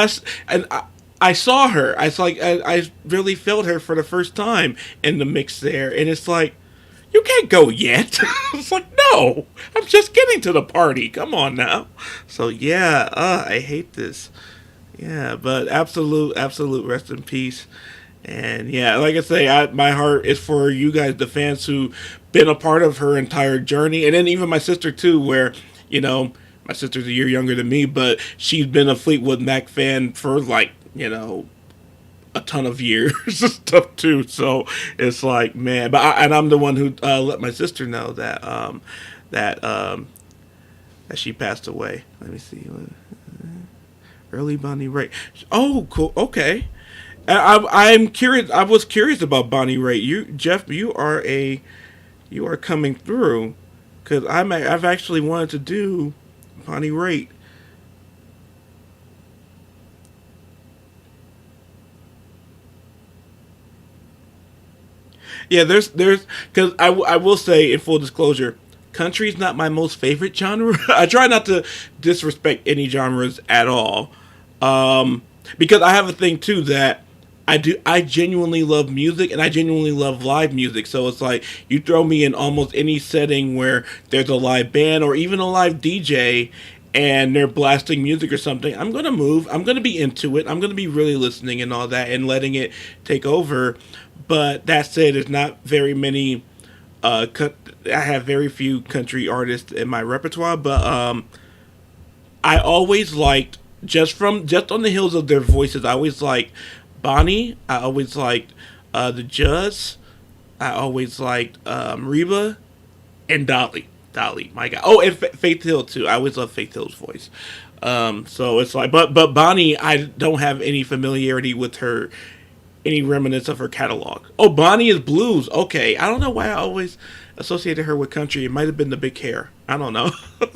I saw her. I really felt her for the first time in the mix there, and it's like, you can't go yet. It's like, no, I'm just getting to the party. Come on now. So yeah, I hate this. Yeah, but absolute rest in peace. And yeah, like I say, my heart is for you guys, the fans who been a part of her entire journey, and then even my sister too. Where my sister's a year younger than me, but she's been a Fleetwood Mac fan for like a ton of years and stuff too. So it's like, man, and I'm the one who let my sister know that that she passed away. Let me see, early Bonnie Raitt. Oh, cool. Okay. I'm curious. I was curious about Bonnie Raitt. Jeff, you are coming through, because I've actually wanted to do Bonnie Raitt. Yeah, there's because I will say, in full disclosure, country's not my most favorite genre. I try not to disrespect any genres at all, because I have a thing too that I genuinely love music, and I genuinely love live music. So it's like, you throw me in almost any setting where there's a live band or even a live DJ and they're blasting music or something, I'm gonna move. I'm gonna be into it. I'm gonna be really listening and all that and letting it take over. But that said, there's not very many. I have very few country artists in my repertoire, but I always liked, just on the heels of their voices, I always liked Bonnie. I always liked the Juzz. I always liked Reba and Dolly. Dolly, my God. Oh, and Faith Hill too. I always love Faith Hill's voice. So it's like, but Bonnie, I don't have any familiarity with her, any remnants of her catalog. Oh, Bonnie is blues. Okay, I don't know why I always associated her with country. It might have been the big hair. I don't know.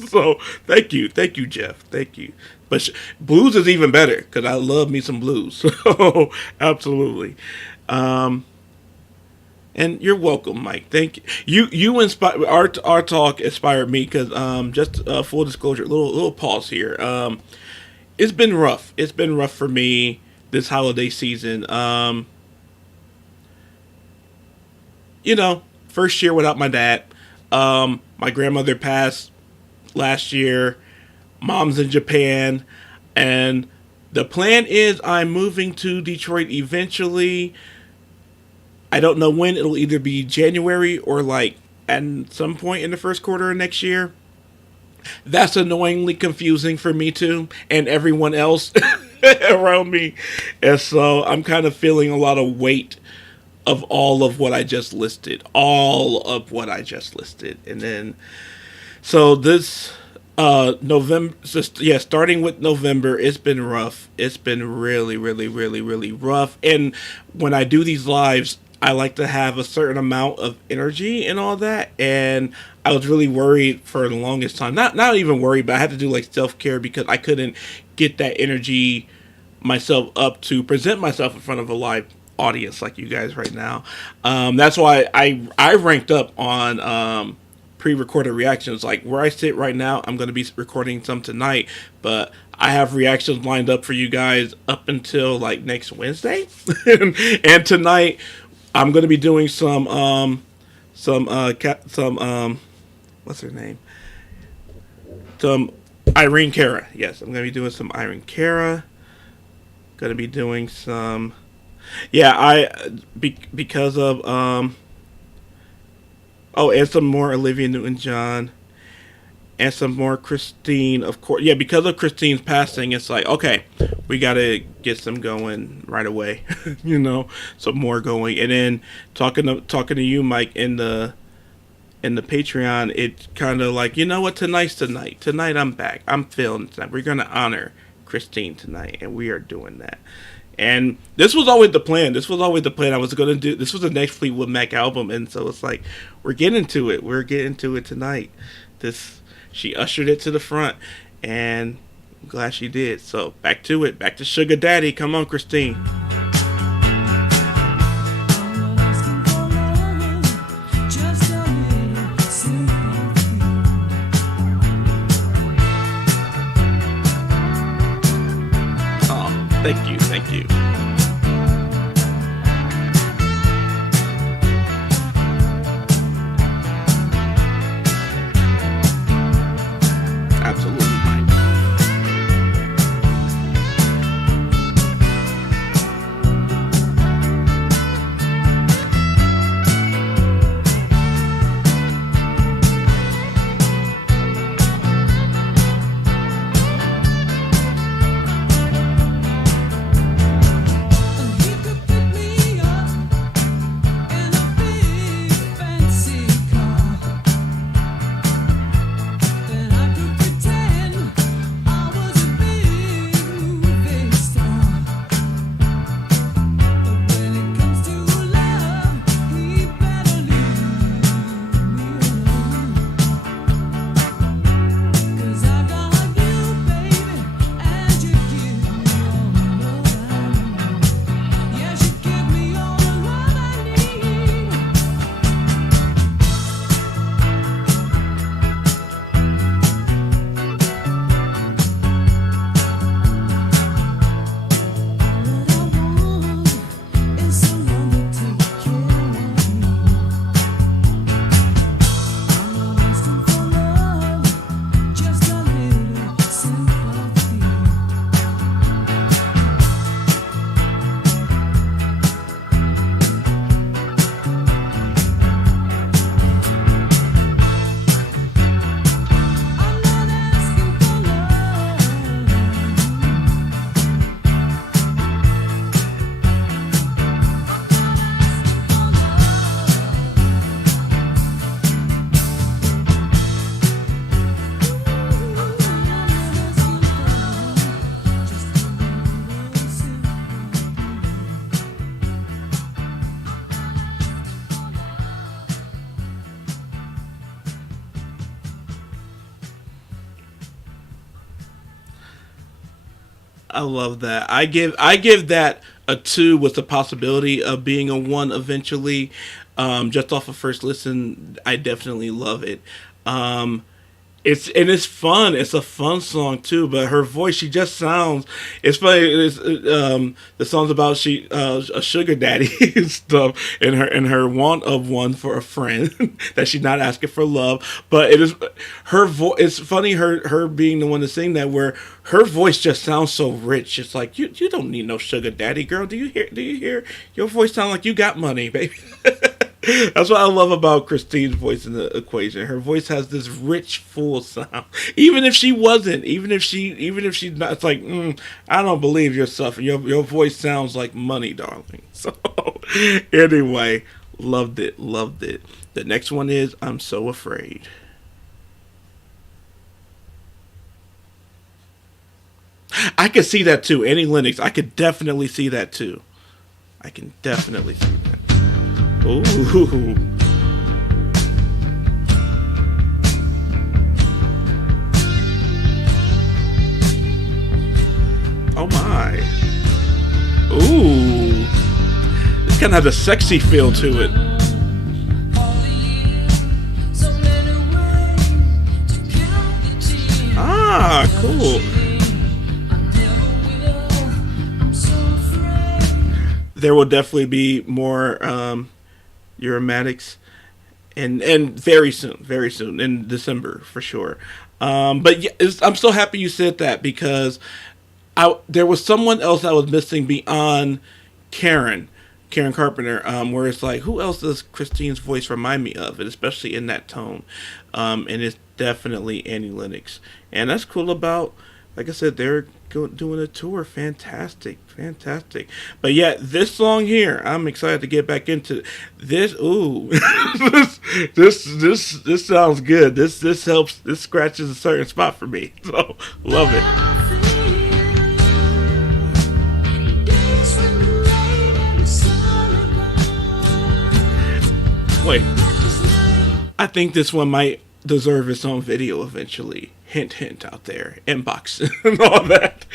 So thank you, Jeff. Thank you. But blues is even better because I love me some blues. So absolutely. Um, and you're welcome, Mike. Thank you. You inspired our talk inspired me because just full disclosure, little pause here. It's been rough. It's been rough for me this holiday season. First year without my dad. My grandmother passed last year. Mom's in Japan, and the plan is I'm moving to Detroit eventually. I don't know when. It'll either be January or like at some point in the first quarter of next year. That's annoyingly confusing for me too, and everyone else around me. And so I'm kind of feeling a lot of weight of all of what I just listed. All of what I just listed. And then, so this November, just, yeah, starting with November, it's been rough. It's been really, really, really, really rough. And when I do these lives, I like to have a certain amount of energy and all that. And I was really worried for the longest time. Not even worried, but I had to do like self care because I couldn't get that energy myself up to present myself in front of a live audience like you guys right now. That's why I ranked up on pre-recorded reactions. Like where I sit right now, I'm going to be recording some tonight, but I have reactions lined up for you guys up until like next Wednesday. And tonight I'm going to be doing some what's her name? Some Irene Cara. Yes, I'm going to be doing some Irene Cara. Going to be doing some, yeah, because of and some more Olivia Newton-John and some more Christine, of course. Yeah, because of Christine's passing, it's like, okay, we got to get some going right away. Some more going. And then talking to you, Mike, in the Patreon, it's kind of like, you know what, tonight's tonight. Tonight I'm back. I'm feeling it tonight. We're going to honor Christine tonight, and we are doing that. And this was always the plan. I was going to do, this was the next Fleetwood Mac album, and so it's like, we're getting to it. We're getting to it tonight. She ushered it to the front, and I'm glad she did. So back to it. Back to Sugar Daddy. Come on, Christine. Thank you. Absolutely, Mike. I love that. I give that a 2 with the possibility of being a 1 eventually. Just off of first listen, I definitely love it. Um, it's fun. It's a fun song too. But her voice, she just sounds. It's funny. The song's about a sugar daddy and stuff, and her want of one for a friend that she's not asking for love. But it is her voice. It's funny her being the one to sing that, where her voice just sounds so rich. It's like you don't need no sugar daddy, girl. Do you hear your voice sound like you got money, baby? That's what I love about Christine's voice in the equation. Her voice has this rich, full sound. Even if she's not, it's like, I don't believe yourself. Your voice sounds like money, darling. So, anyway, loved it, loved it. The next one is I'm So Afraid. I could see that too. Annie Lennox, I could definitely see that too. I can definitely see that. Ooh. Oh my. Ooh. This kind of has a sexy feel to it. Ah, cool. There will definitely be more Euromatics, and very soon in December for sure. But yeah, I'm so happy you said that, because there was someone else I was missing beyond Karen Carpenter, where it's like, who else does Christine's voice remind me of, and especially in that tone, and it's definitely Annie Lennox, and that's cool about. Like I said, they're doing a tour. Fantastic, fantastic. But yeah, this song here, I'm excited to get back into this. Ooh, this sounds good. This helps. This scratches a certain spot for me. So love it. Wait, I think this one might deserve its own video eventually. Hint, hint out there. Inbox and all that.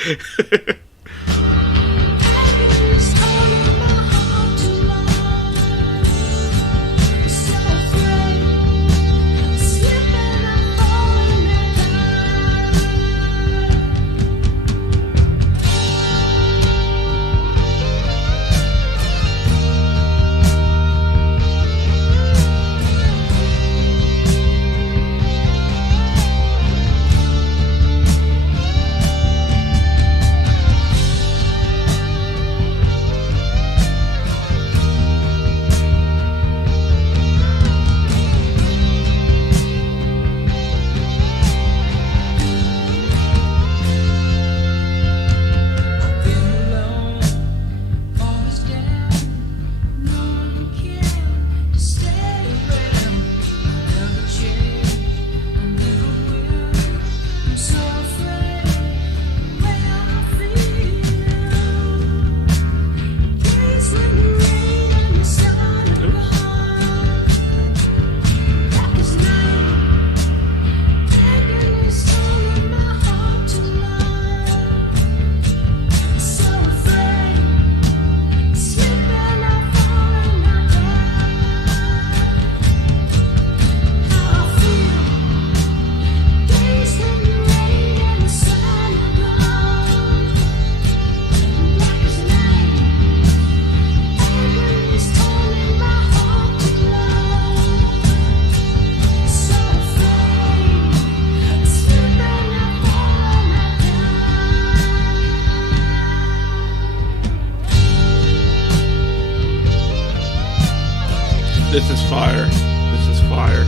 This is fire. This is fire.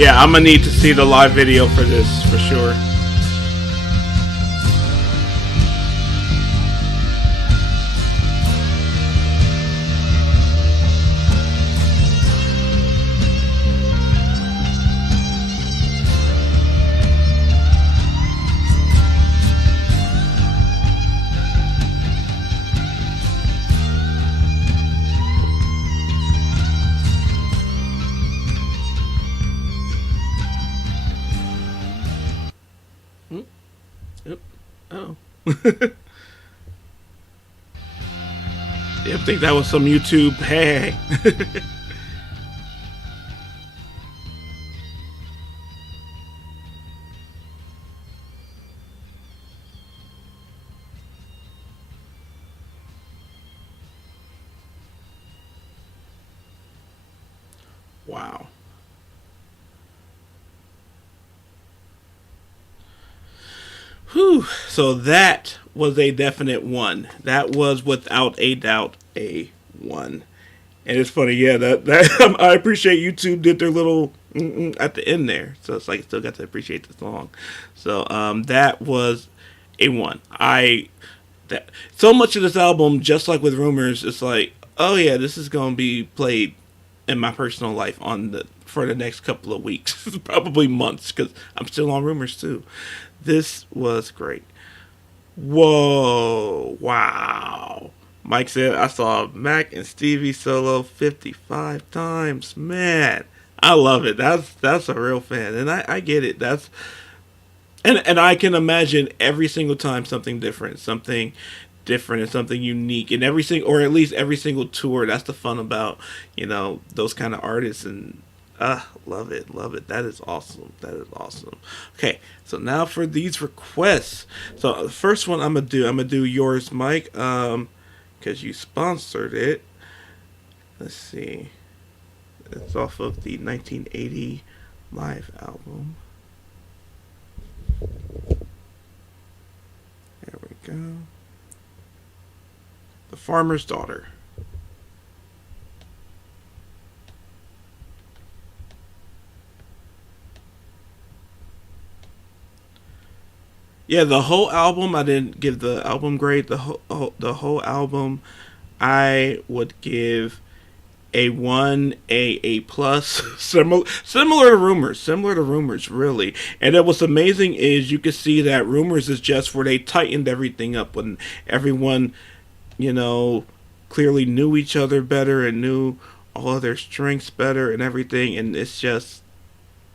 Yeah, I'm gonna need to see the live video for this for sure. Yep. Oh. I think that was some YouTube. Hey. Wow. Whew. So that was a definite one. That was without a doubt a one. And it's funny, yeah. That I appreciate YouTube did their little at the end there, so it's like still got to appreciate the song. So that was a one. That so much of this album, just like with Rumors, it's like, oh yeah, this is gonna be played in my personal life on the for the next couple of weeks, probably months, because I'm still on Rumors too. This was great. Whoa! Wow! Mike said I saw Mac and Stevie solo 55 times. Man, I love it. That's a real fan, and I get it. That's and I can imagine every single time something different and something unique, and every single or at least every single tour. That's the fun about those kind of artists and. Love it, love it. That is awesome. That is awesome. Okay, so now for these requests. So the first one I'm gonna do yours, Mike, because you sponsored it. Let's see. It's off of the 1980 live album. There we go. The Farmer's Daughter. Yeah, the whole album. I didn't give the album grade. The whole album, I would give a one, a plus. Similar to Rumors, really. And then what's amazing is you can see that Rumors is just where they tightened everything up when everyone, clearly knew each other better and knew all of their strengths better and everything. And it's just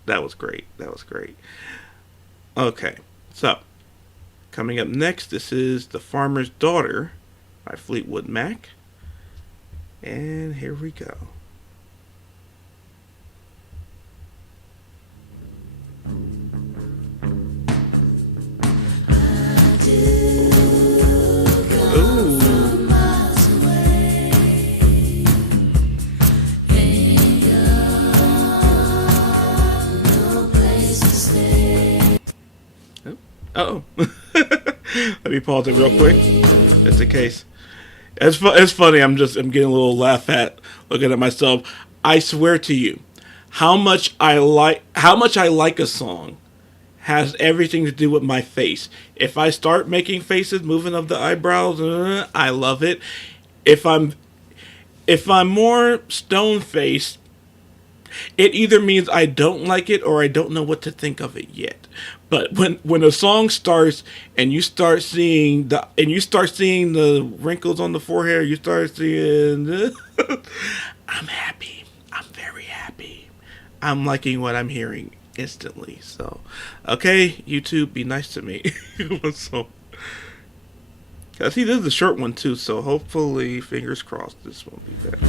that was great. That was great. Okay, so. Coming up next, this is The Farmer's Daughter by Fleetwood Mac. And here we go. Ooh. Uh-oh. Let me pause it real quick, just in case. It's funny. I'm getting a little laugh at looking at myself. I swear to you, how much I like a song has everything to do with my face. If I start making faces, moving of the eyebrows, I love it. If I'm more stone faced, it either means I don't like it or I don't know what to think of it yet. But when a song starts and you start seeing the wrinkles on the forehead, you start seeing I'm happy. I'm very happy. I'm liking what I'm hearing instantly. So, okay, YouTube, be nice to me. So, I see this is a short one too, so hopefully, fingers crossed, this won't be bad.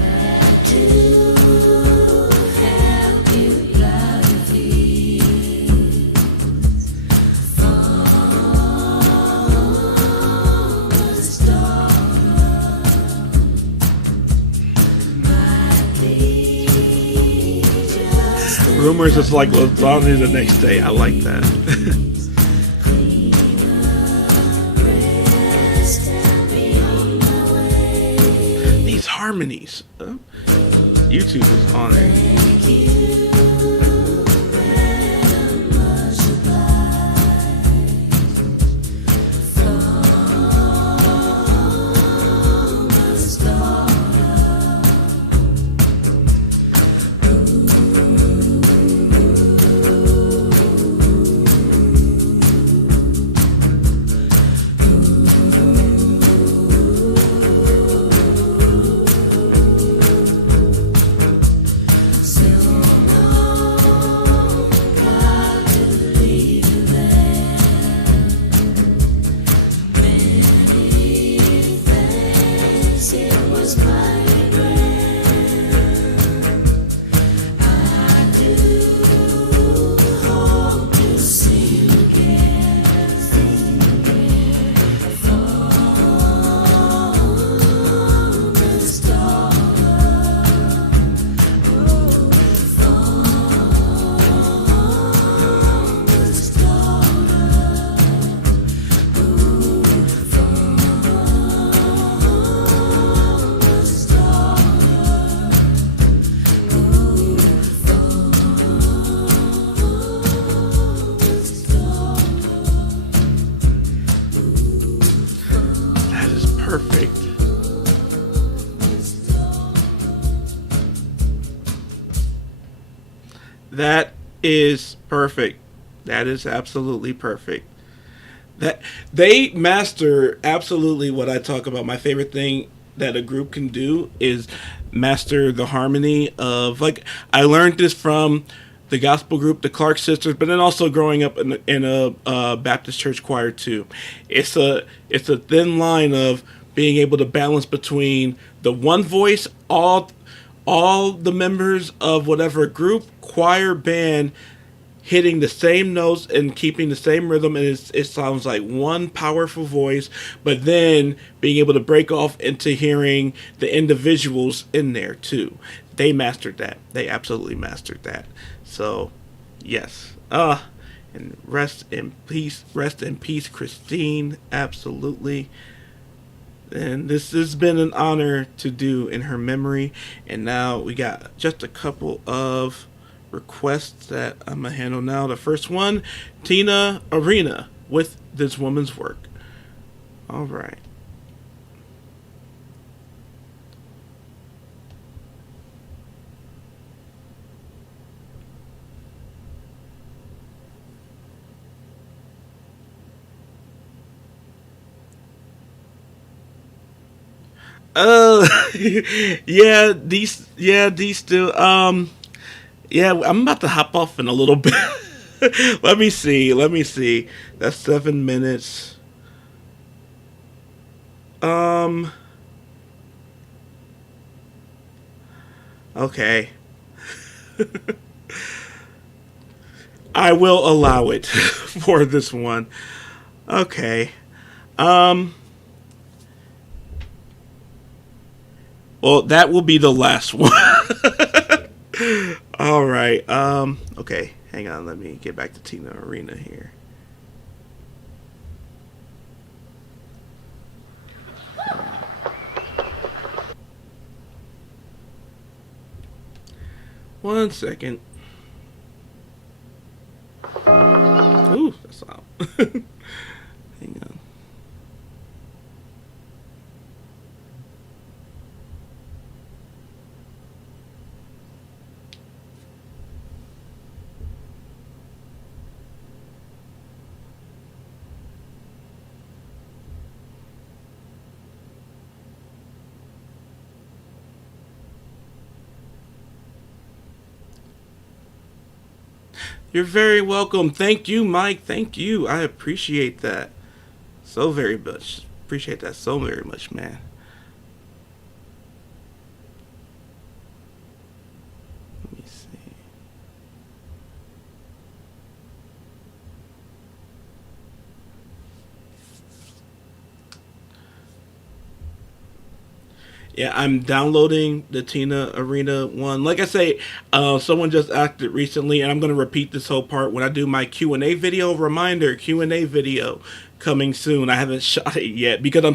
Rumors is like lasagna the next day. I like that. These harmonies. YouTube is on it. That is perfect. That is absolutely perfect. That they master absolutely what I talk about. My favorite thing that a group can do is master the harmony of, like, I learned this from the gospel group, the Clark Sisters, but then also growing up in a Baptist church choir too. It's a thin line of being able to balance between the one voice, all the members of whatever group, choir, band hitting the same notes and keeping the same rhythm, and it sounds like one powerful voice, but then being able to break off into hearing the individuals in there too. They mastered that. They absolutely mastered that. So yes. And rest in peace, Christine. Absolutely. And this has been an honor to do in her memory. And now we got just a couple of requests that I'm gonna handle now. The first one, Tina Arena with This Woman's Work. All right. Uh, these still. Yeah, I'm about to hop off in a little bit. Let me see. Let me see. That's 7 minutes. Um. Okay. I will allow it for this one. Okay. Um. Well, that will be the last one. All right. Okay. Hang on. Let me get back to Tina Arena here. One second. Ooh, that's loud. Hang on. You're very welcome. Thank you, Mike. Thank you. I appreciate that so very much. Appreciate that so very much, man. Let me see. Yeah, I'm downloading the Tina Arena one. Like I say, someone just asked it recently, and I'm going to repeat this whole part when I do my Q&A video. Reminder, Q&A video coming soon. I haven't shot it yet because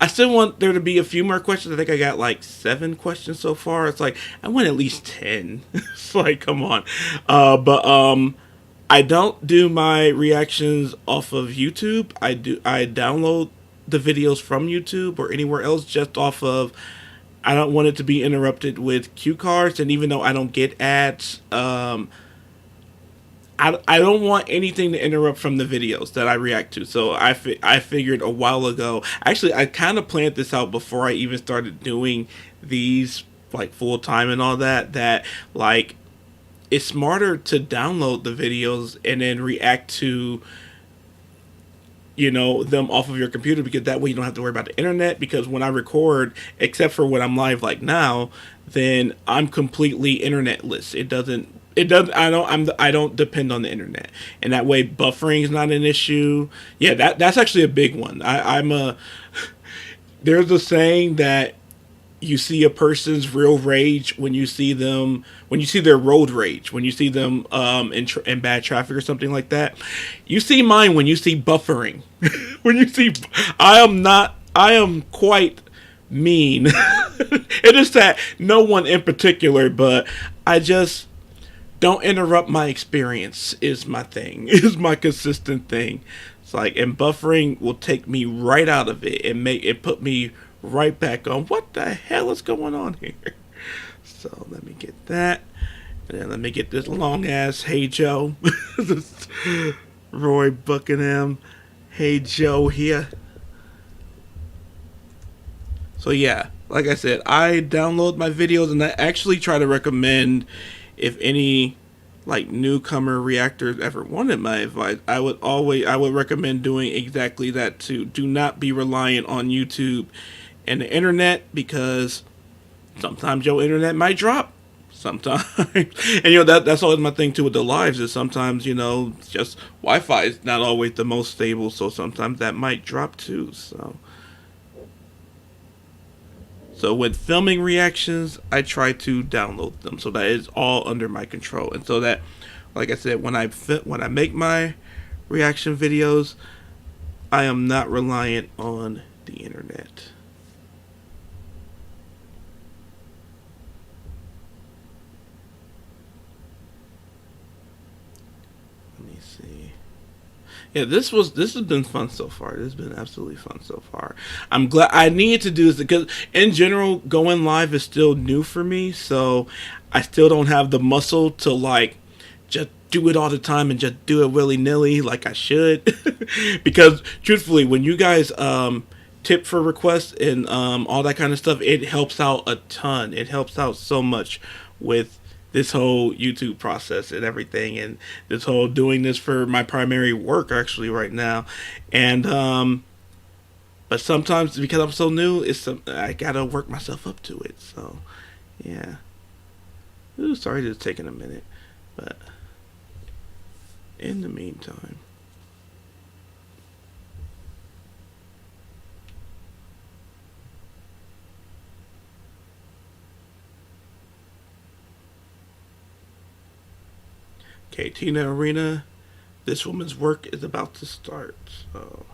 I still want there to be a few more questions. I think I got like 7 questions so far. It's like, I want at least 10. It's like, come on. But I don't do my reactions off of YouTube. I download the videos from YouTube or anywhere else just off of. I don't want it to be interrupted with cue cards, and even though I don't get ads, I don't want anything to interrupt from the videos that I react to. So I figured a while ago. Actually, I kind of planned this out before I even started doing these like full time and all that. That like it's smarter to download the videos and then react to them off of your computer, because that way you don't have to worry about the internet. Because when I record, except for when I'm live like now, then I'm completely internetless. I don't depend on the internet, and that way buffering is not an issue. Yeah, that's actually a big one. I'm a there's a saying that you see a person's real rage when you see their road rage, when you see them in bad traffic or something like that. You see mine when you see buffering. When you see, I am quite mean. It is that no one in particular, but I just don't interrupt my experience is my thing, is my consistent thing. It's like, and buffering will take me right out of it and put me right back on what the hell is going on here. So let me get that. And then let me get this long ass "Hey Joe," Roy Buckingham, "Hey Joe" here. So yeah, like I said, I download my videos and I actually try to recommend if any like newcomer reactors ever wanted my advice, I would recommend doing exactly that too. Do not be reliant on YouTube and the internet because sometimes your internet might drop. Sometimes, and that's always my thing too with the lives is sometimes just Wi-Fi is not always the most stable, so sometimes that might drop too. So with filming reactions, I try to download them so that it's all under my control, and so that, like I said, when I make my reaction videos, I am not reliant on the internet. Let me see. Yeah, this has been fun so far. This has been absolutely fun so far. I'm glad I needed to do this because in general going live is still new for me, so I still don't have the muscle to like just do it all the time and just do it willy nilly like I should. Because truthfully, when you guys tip for requests and all that kind of stuff, it helps out a ton. It helps out so much with this whole YouTube process and everything, and this whole doing this for my primary work actually right now. And but sometimes because I'm so new, I gotta work myself up to it. So yeah. Ooh, sorry it's taking a minute, but in the meantime. Okay, Tina Arena, this woman's work is about to start. So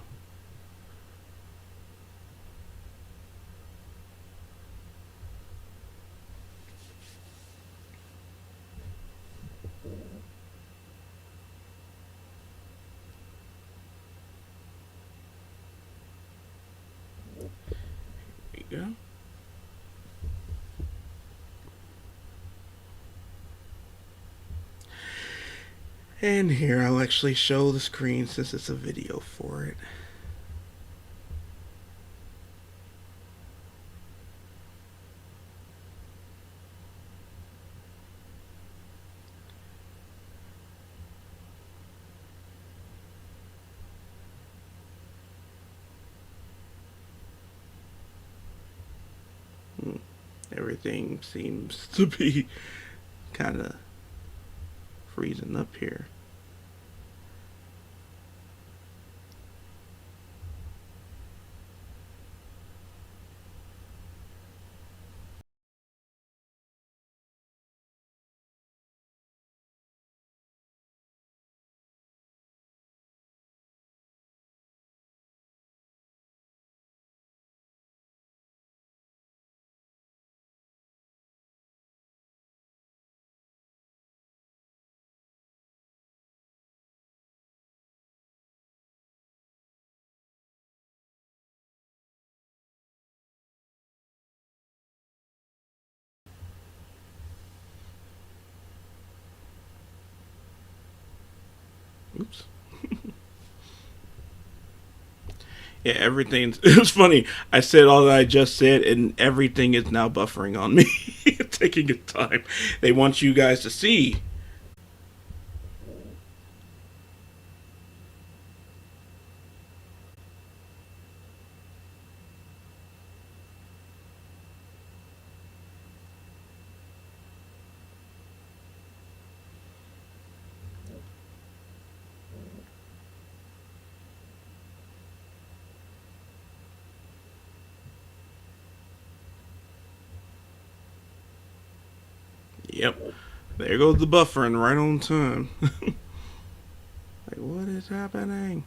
there you go. And here I'll actually show the screen since it's a video for it. Everything seems to be kind of freezing up here. Oops. Yeah, everything's. It's funny. I said all that I just said, and everything is now buffering on me, taking its time. They want you guys to see. Yep, there goes the buffering right on time. Like, what is happening?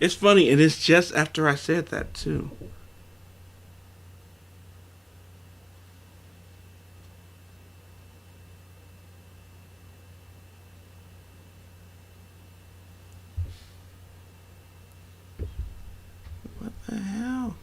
It's funny, and it's just after I said that too. What the hell?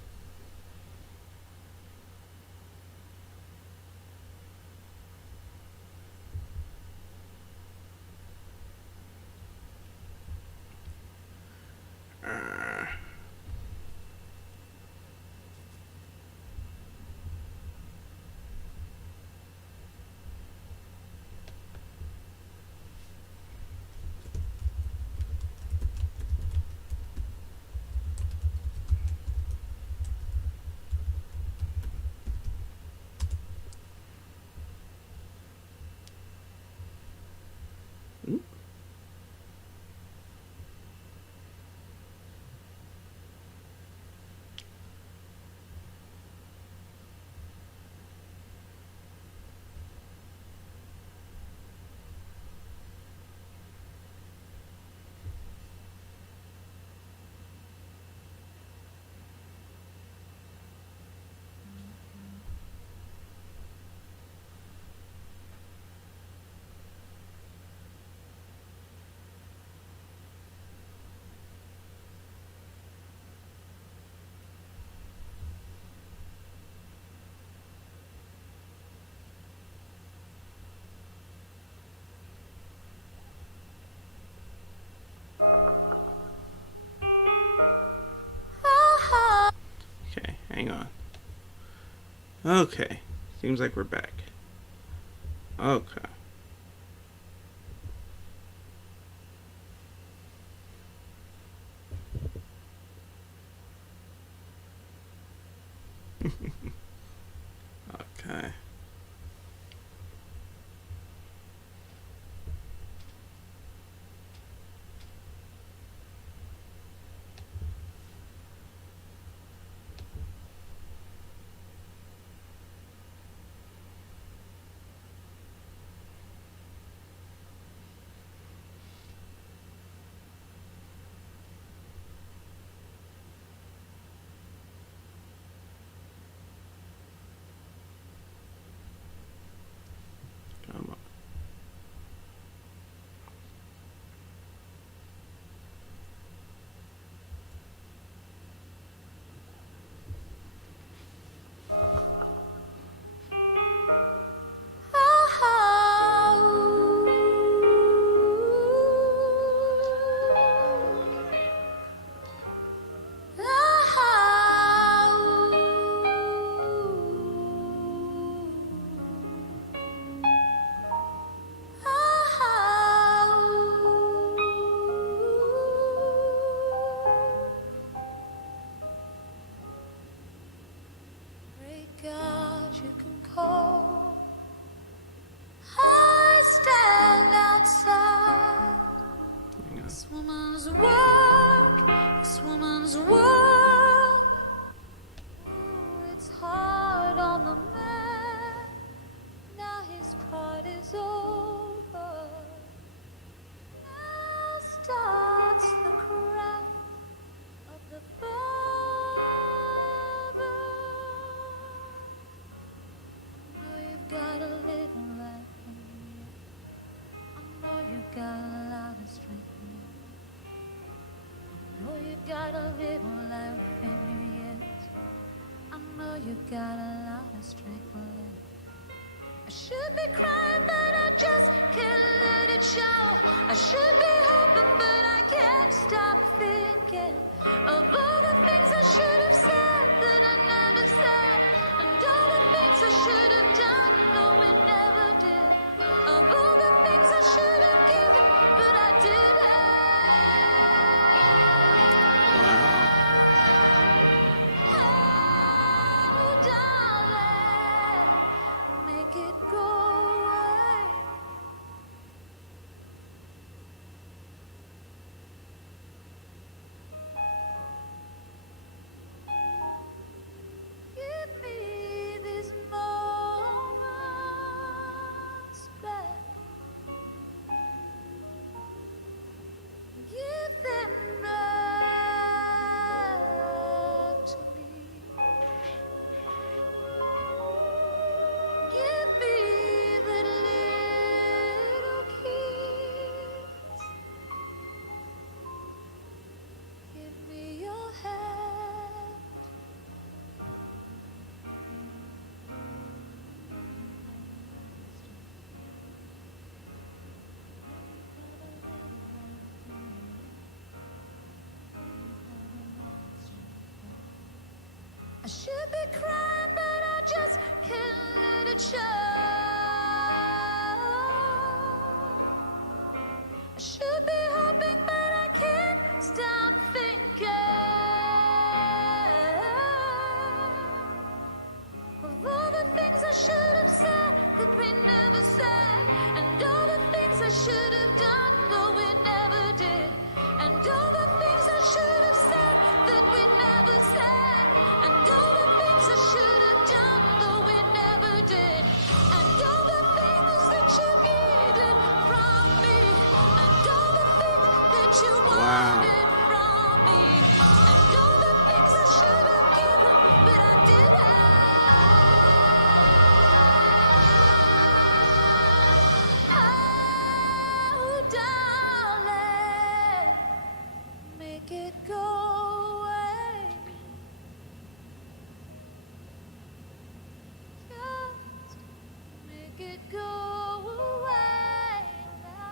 hang on. Okay. Seems like we're back. Okay. Okay. Come on. God, you can call. I stand outside. Hang on. This woman's work, this woman's world. Ooh, it's hard on the man. Now his part is over. Now starts the crack of the barber. I know you've got a little life in you. I know you've got a lot of strength in you. I know you got a little life in you yet. I know you got a lot of strength left. I should be crying, but I just can't let it show. I should be hoping, but I can't stop thinking of all the things I should have said that I never said, and all the things I should have done, no, we never did. Of all the things I should have given, but I didn't. Wow. Oh, darling, make it go away. Give me these moments back. Give them back to me. Give me the little keys. Give me your hand. I should be crying, but I just can't let it show. I should be hoping, but I can't stop thinking of all the things I should have said that we never said, and all the things I should have done, but we never did, and all the things I should have said that we never said, and all the things I should have done, though we never did, and all the things that you needed from me, and all the things that you Wow. wanted from me, and all the things I should have given, but I didn't. Oh, darling, make it go away. Just make it go away now.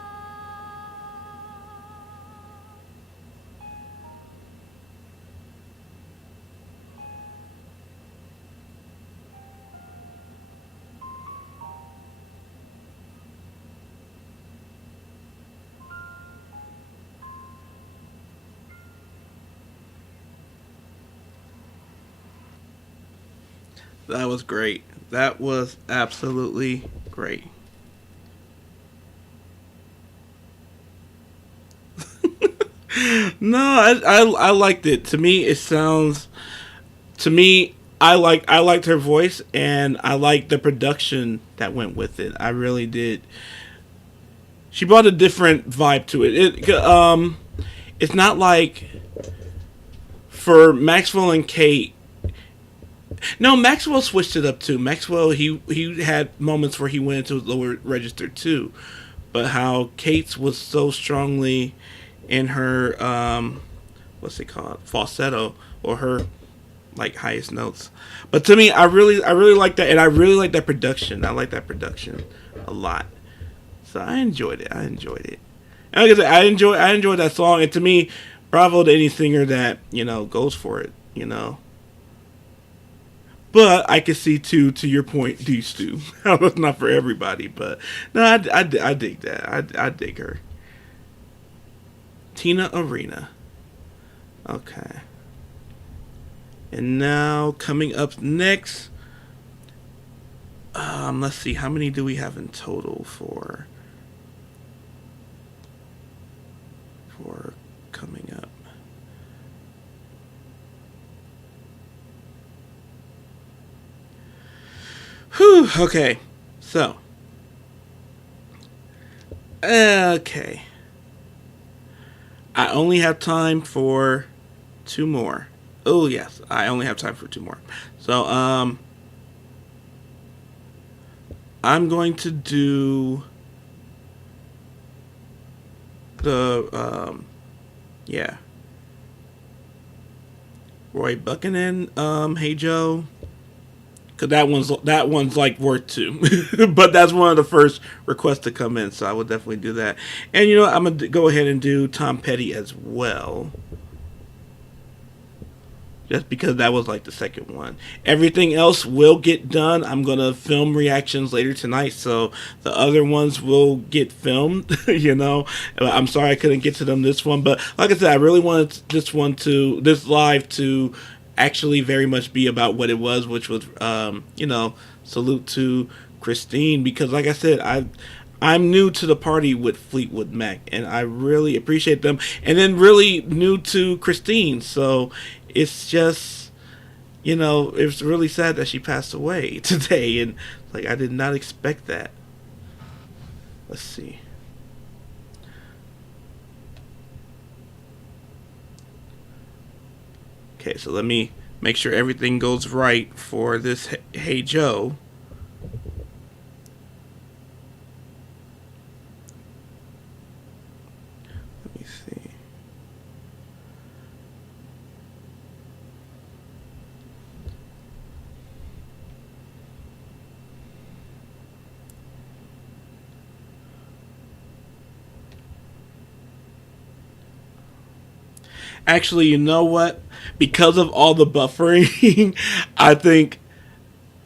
That was great. That was absolutely great. No, I liked it. To me, it sounds. To me, I liked her voice, and I liked the production that went with it. I really did. She brought a different vibe to it. It's not like for Maxwell and Kate. No, Maxwell switched it up too. Maxwell he had moments where he went into lower register too, but how Kate's was so strongly in her what's it called, falsetto, or her like highest notes. But to me, I really like that, and I really like that production. I like that production a lot. So I enjoyed it. I enjoyed it. And like I said, I enjoy that song. And to me, bravo to any singer that goes for it. But I can see too, to your point, D Stu. That's not for everybody, but no, I dig that. I dig her. Tina Arena. Okay. And now coming up next, let's see, how many do we have in total for coming up? Whew, okay. So. Okay. I only have time for two more. Oh, yes. I only have time for two more. So, I'm going to do the, yeah. Roy Buchanan, Hey Joe. Cause that one's like worth two, but that's one of the first requests to come in, so I would definitely do that. And I'm gonna go ahead and do Tom Petty as well, just because that was like the second one. Everything else will get done. I'm gonna film reactions later tonight, so the other ones will get filmed. I'm sorry I couldn't get to them this one, but like I said, I really wanted this live to actually very much be about what it was, which was, salute to Christine, because like I said, I'm new to the party with Fleetwood Mac, and I really appreciate them, and then really new to Christine, so it's just, it's really sad that she passed away today, and like I did not expect that. Let's see. Okay, so let me make sure everything goes right for this Hey Joe. Let me see. Actually, you know what? Because of all the buffering, I think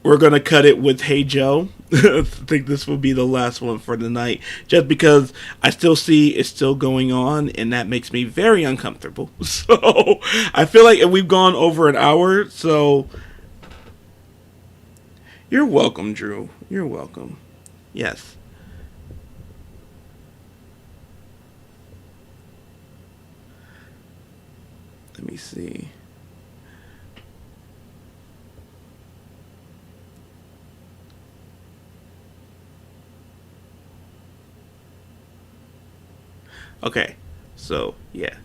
we're going to cut it with Hey Joe. I think this will be the last one for the night. Just because I still see it's still going on, and that makes me very uncomfortable. So, I feel like we've gone over an hour, so... You're welcome, Drew. You're welcome. Yes. Let me see. Okay, so yeah,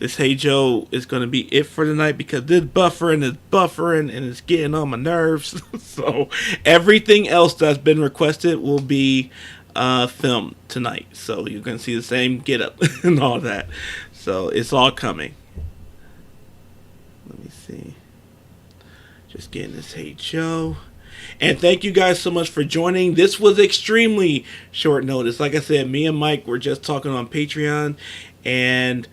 this Hey Joe is gonna be it for the night because this buffering and it's getting on my nerves. So everything else that's been requested will be filmed tonight. So you're gonna see the same get up and all that. So it's all coming. Let me see. Just getting this Hey Joe. And thank you guys so much for joining. This was extremely short notice. Like I said, me and Mike were just talking on Patreon. And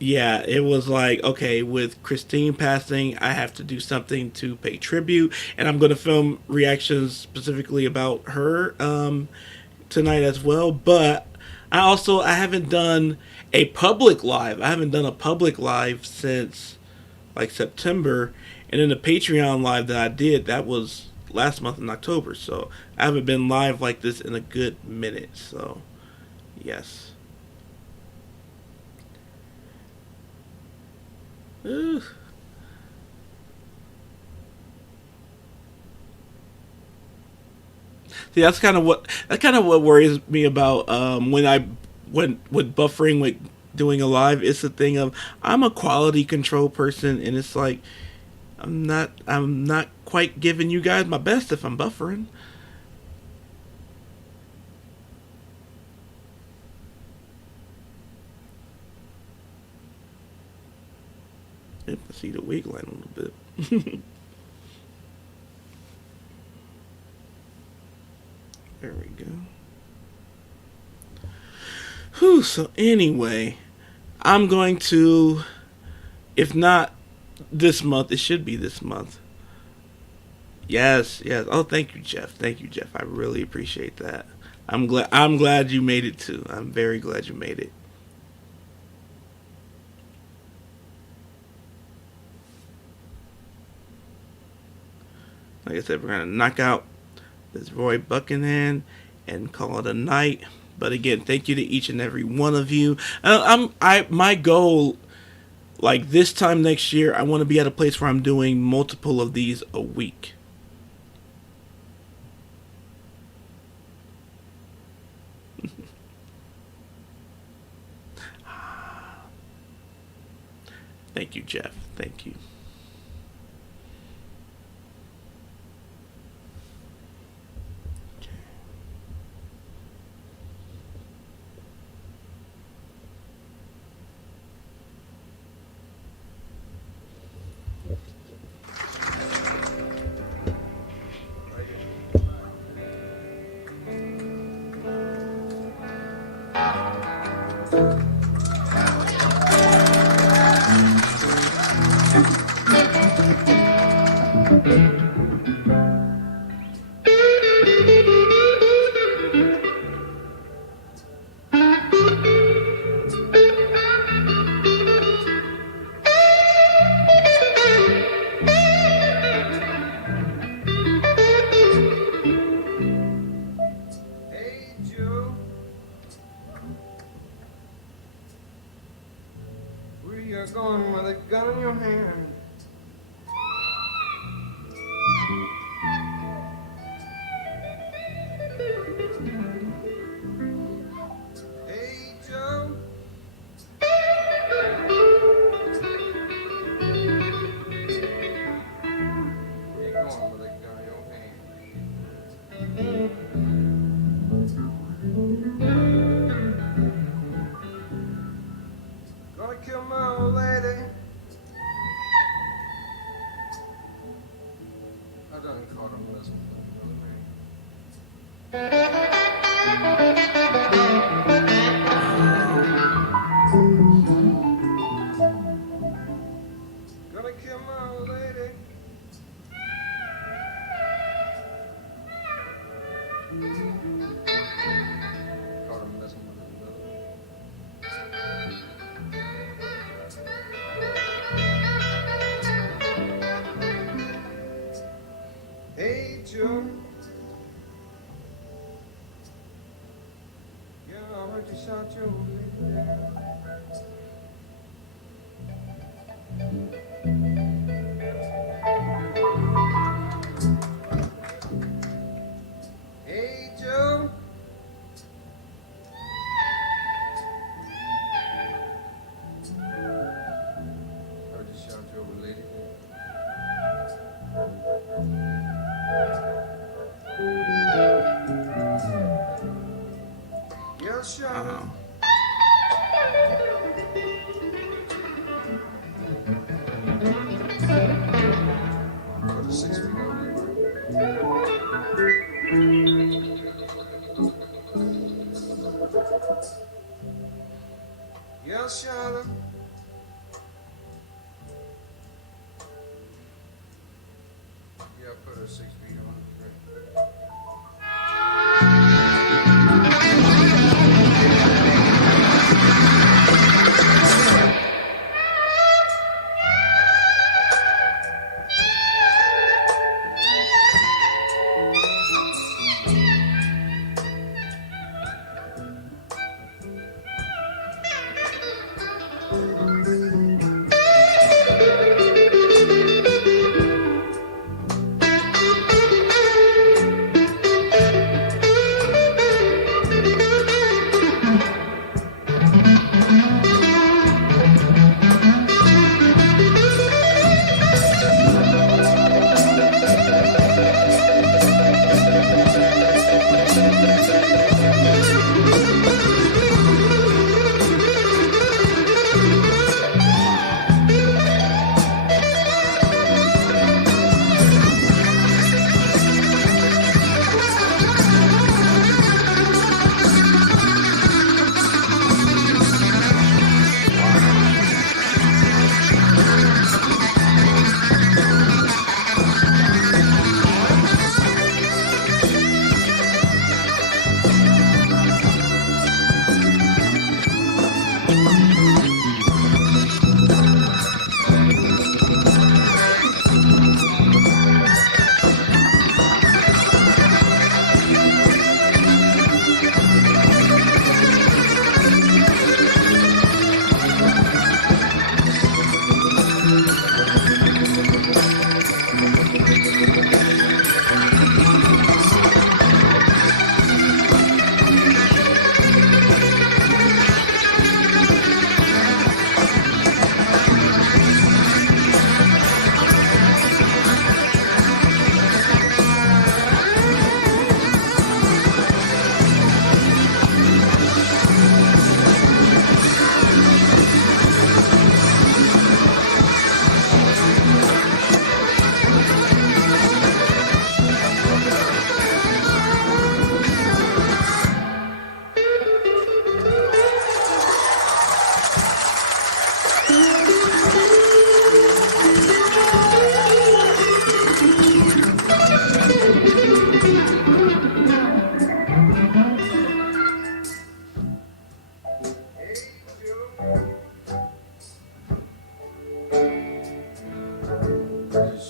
yeah, it was like, okay, with Christine passing, I have to do something to pay tribute. And I'm going to film reactions specifically about her tonight as well. But I haven't done a public live. I haven't done a public live since like September. And then the Patreon live that I did, that was last month in October. So I haven't been live like this in a good minute. So, yes. Ugh. See, that's kind of what worries me about when with buffering with doing a live. It's the thing of I'm a quality control person, and it's like I'm not quite giving you guys my best if I'm buffering. Yep, I see the wig line a little bit. There we go. Whew, so anyway, I'm going to, if not this month, it should be this month. Yes, yes. Oh, thank you, Jeff. Thank you, Jeff. I really appreciate that. I'm glad you made it too. I'm very glad you made it. Like I said, we're gonna knock out this Roy Buckingham and call it a night. But again, thank you to each and every one of you. My goal, like this time next year, I want to be at a place where I'm doing multiple of these a week. Thank you, Jeff. Thank you. Hey Joe, where you going with a gun in your hand? Hey Joe, where you going with a gun in your hand? Gonna kill my old lady. I done caught him listening. Gonna kill my old lady. Caught him messing with his mother. Hey Joe, yeah, I heard you shot your old lady down. Hey Joe, heard you shot your old lady down. Yeah, shot her. Put a 6 feet on it. Yeah, shot her. Yeah, put her 6 feet on it.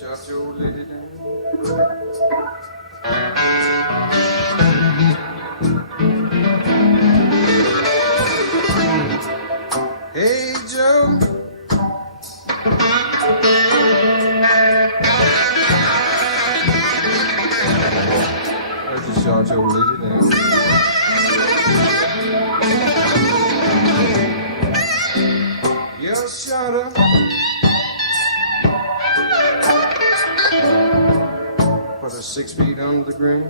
Shot your old lady down. Hey Joe, I just shot your old lady down. You shot her. Put her 6 feet under the ground.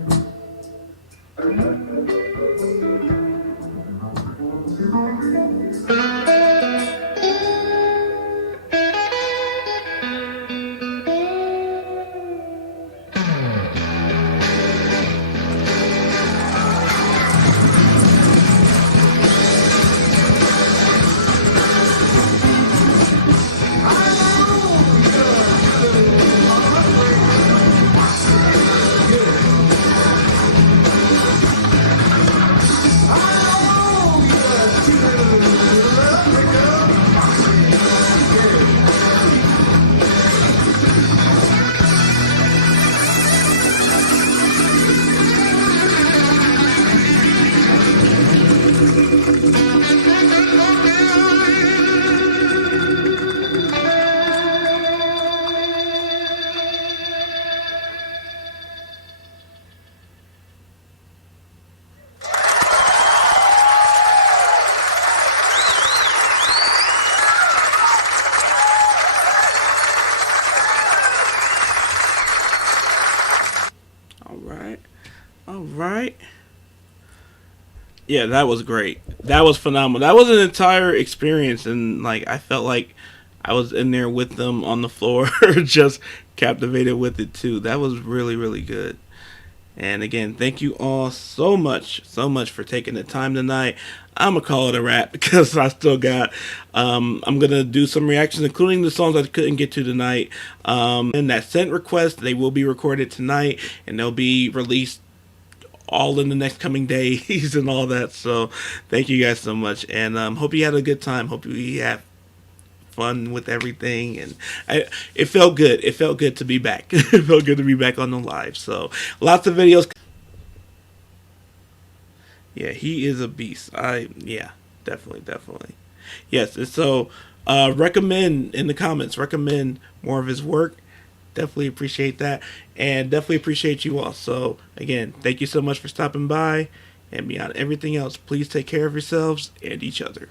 All right. All right. Yeah, that was great. That was phenomenal. That was an entire experience, and like I felt like I was in there with them on the floor, just captivated with it too. That was really, really good. And again, thank you all so much for taking the time tonight. I'm gonna call it a wrap because I still got. I'm gonna do some reactions, including the songs I couldn't get to tonight. And that sent request, they will be recorded tonight, and they'll be released all in the next coming days and all that. So, thank you guys so much, and hope you had a good time. Hope you have fun with everything, and it felt good. It felt good to be back. It felt good to be back on the live. So lots of videos. Yeah, he is a beast. Yeah, definitely. Yes, and so recommend in the comments, recommend more of his work. Definitely appreciate that, and definitely appreciate you all. So again, thank you so much for stopping by, and beyond everything else, please take care of yourselves and each other.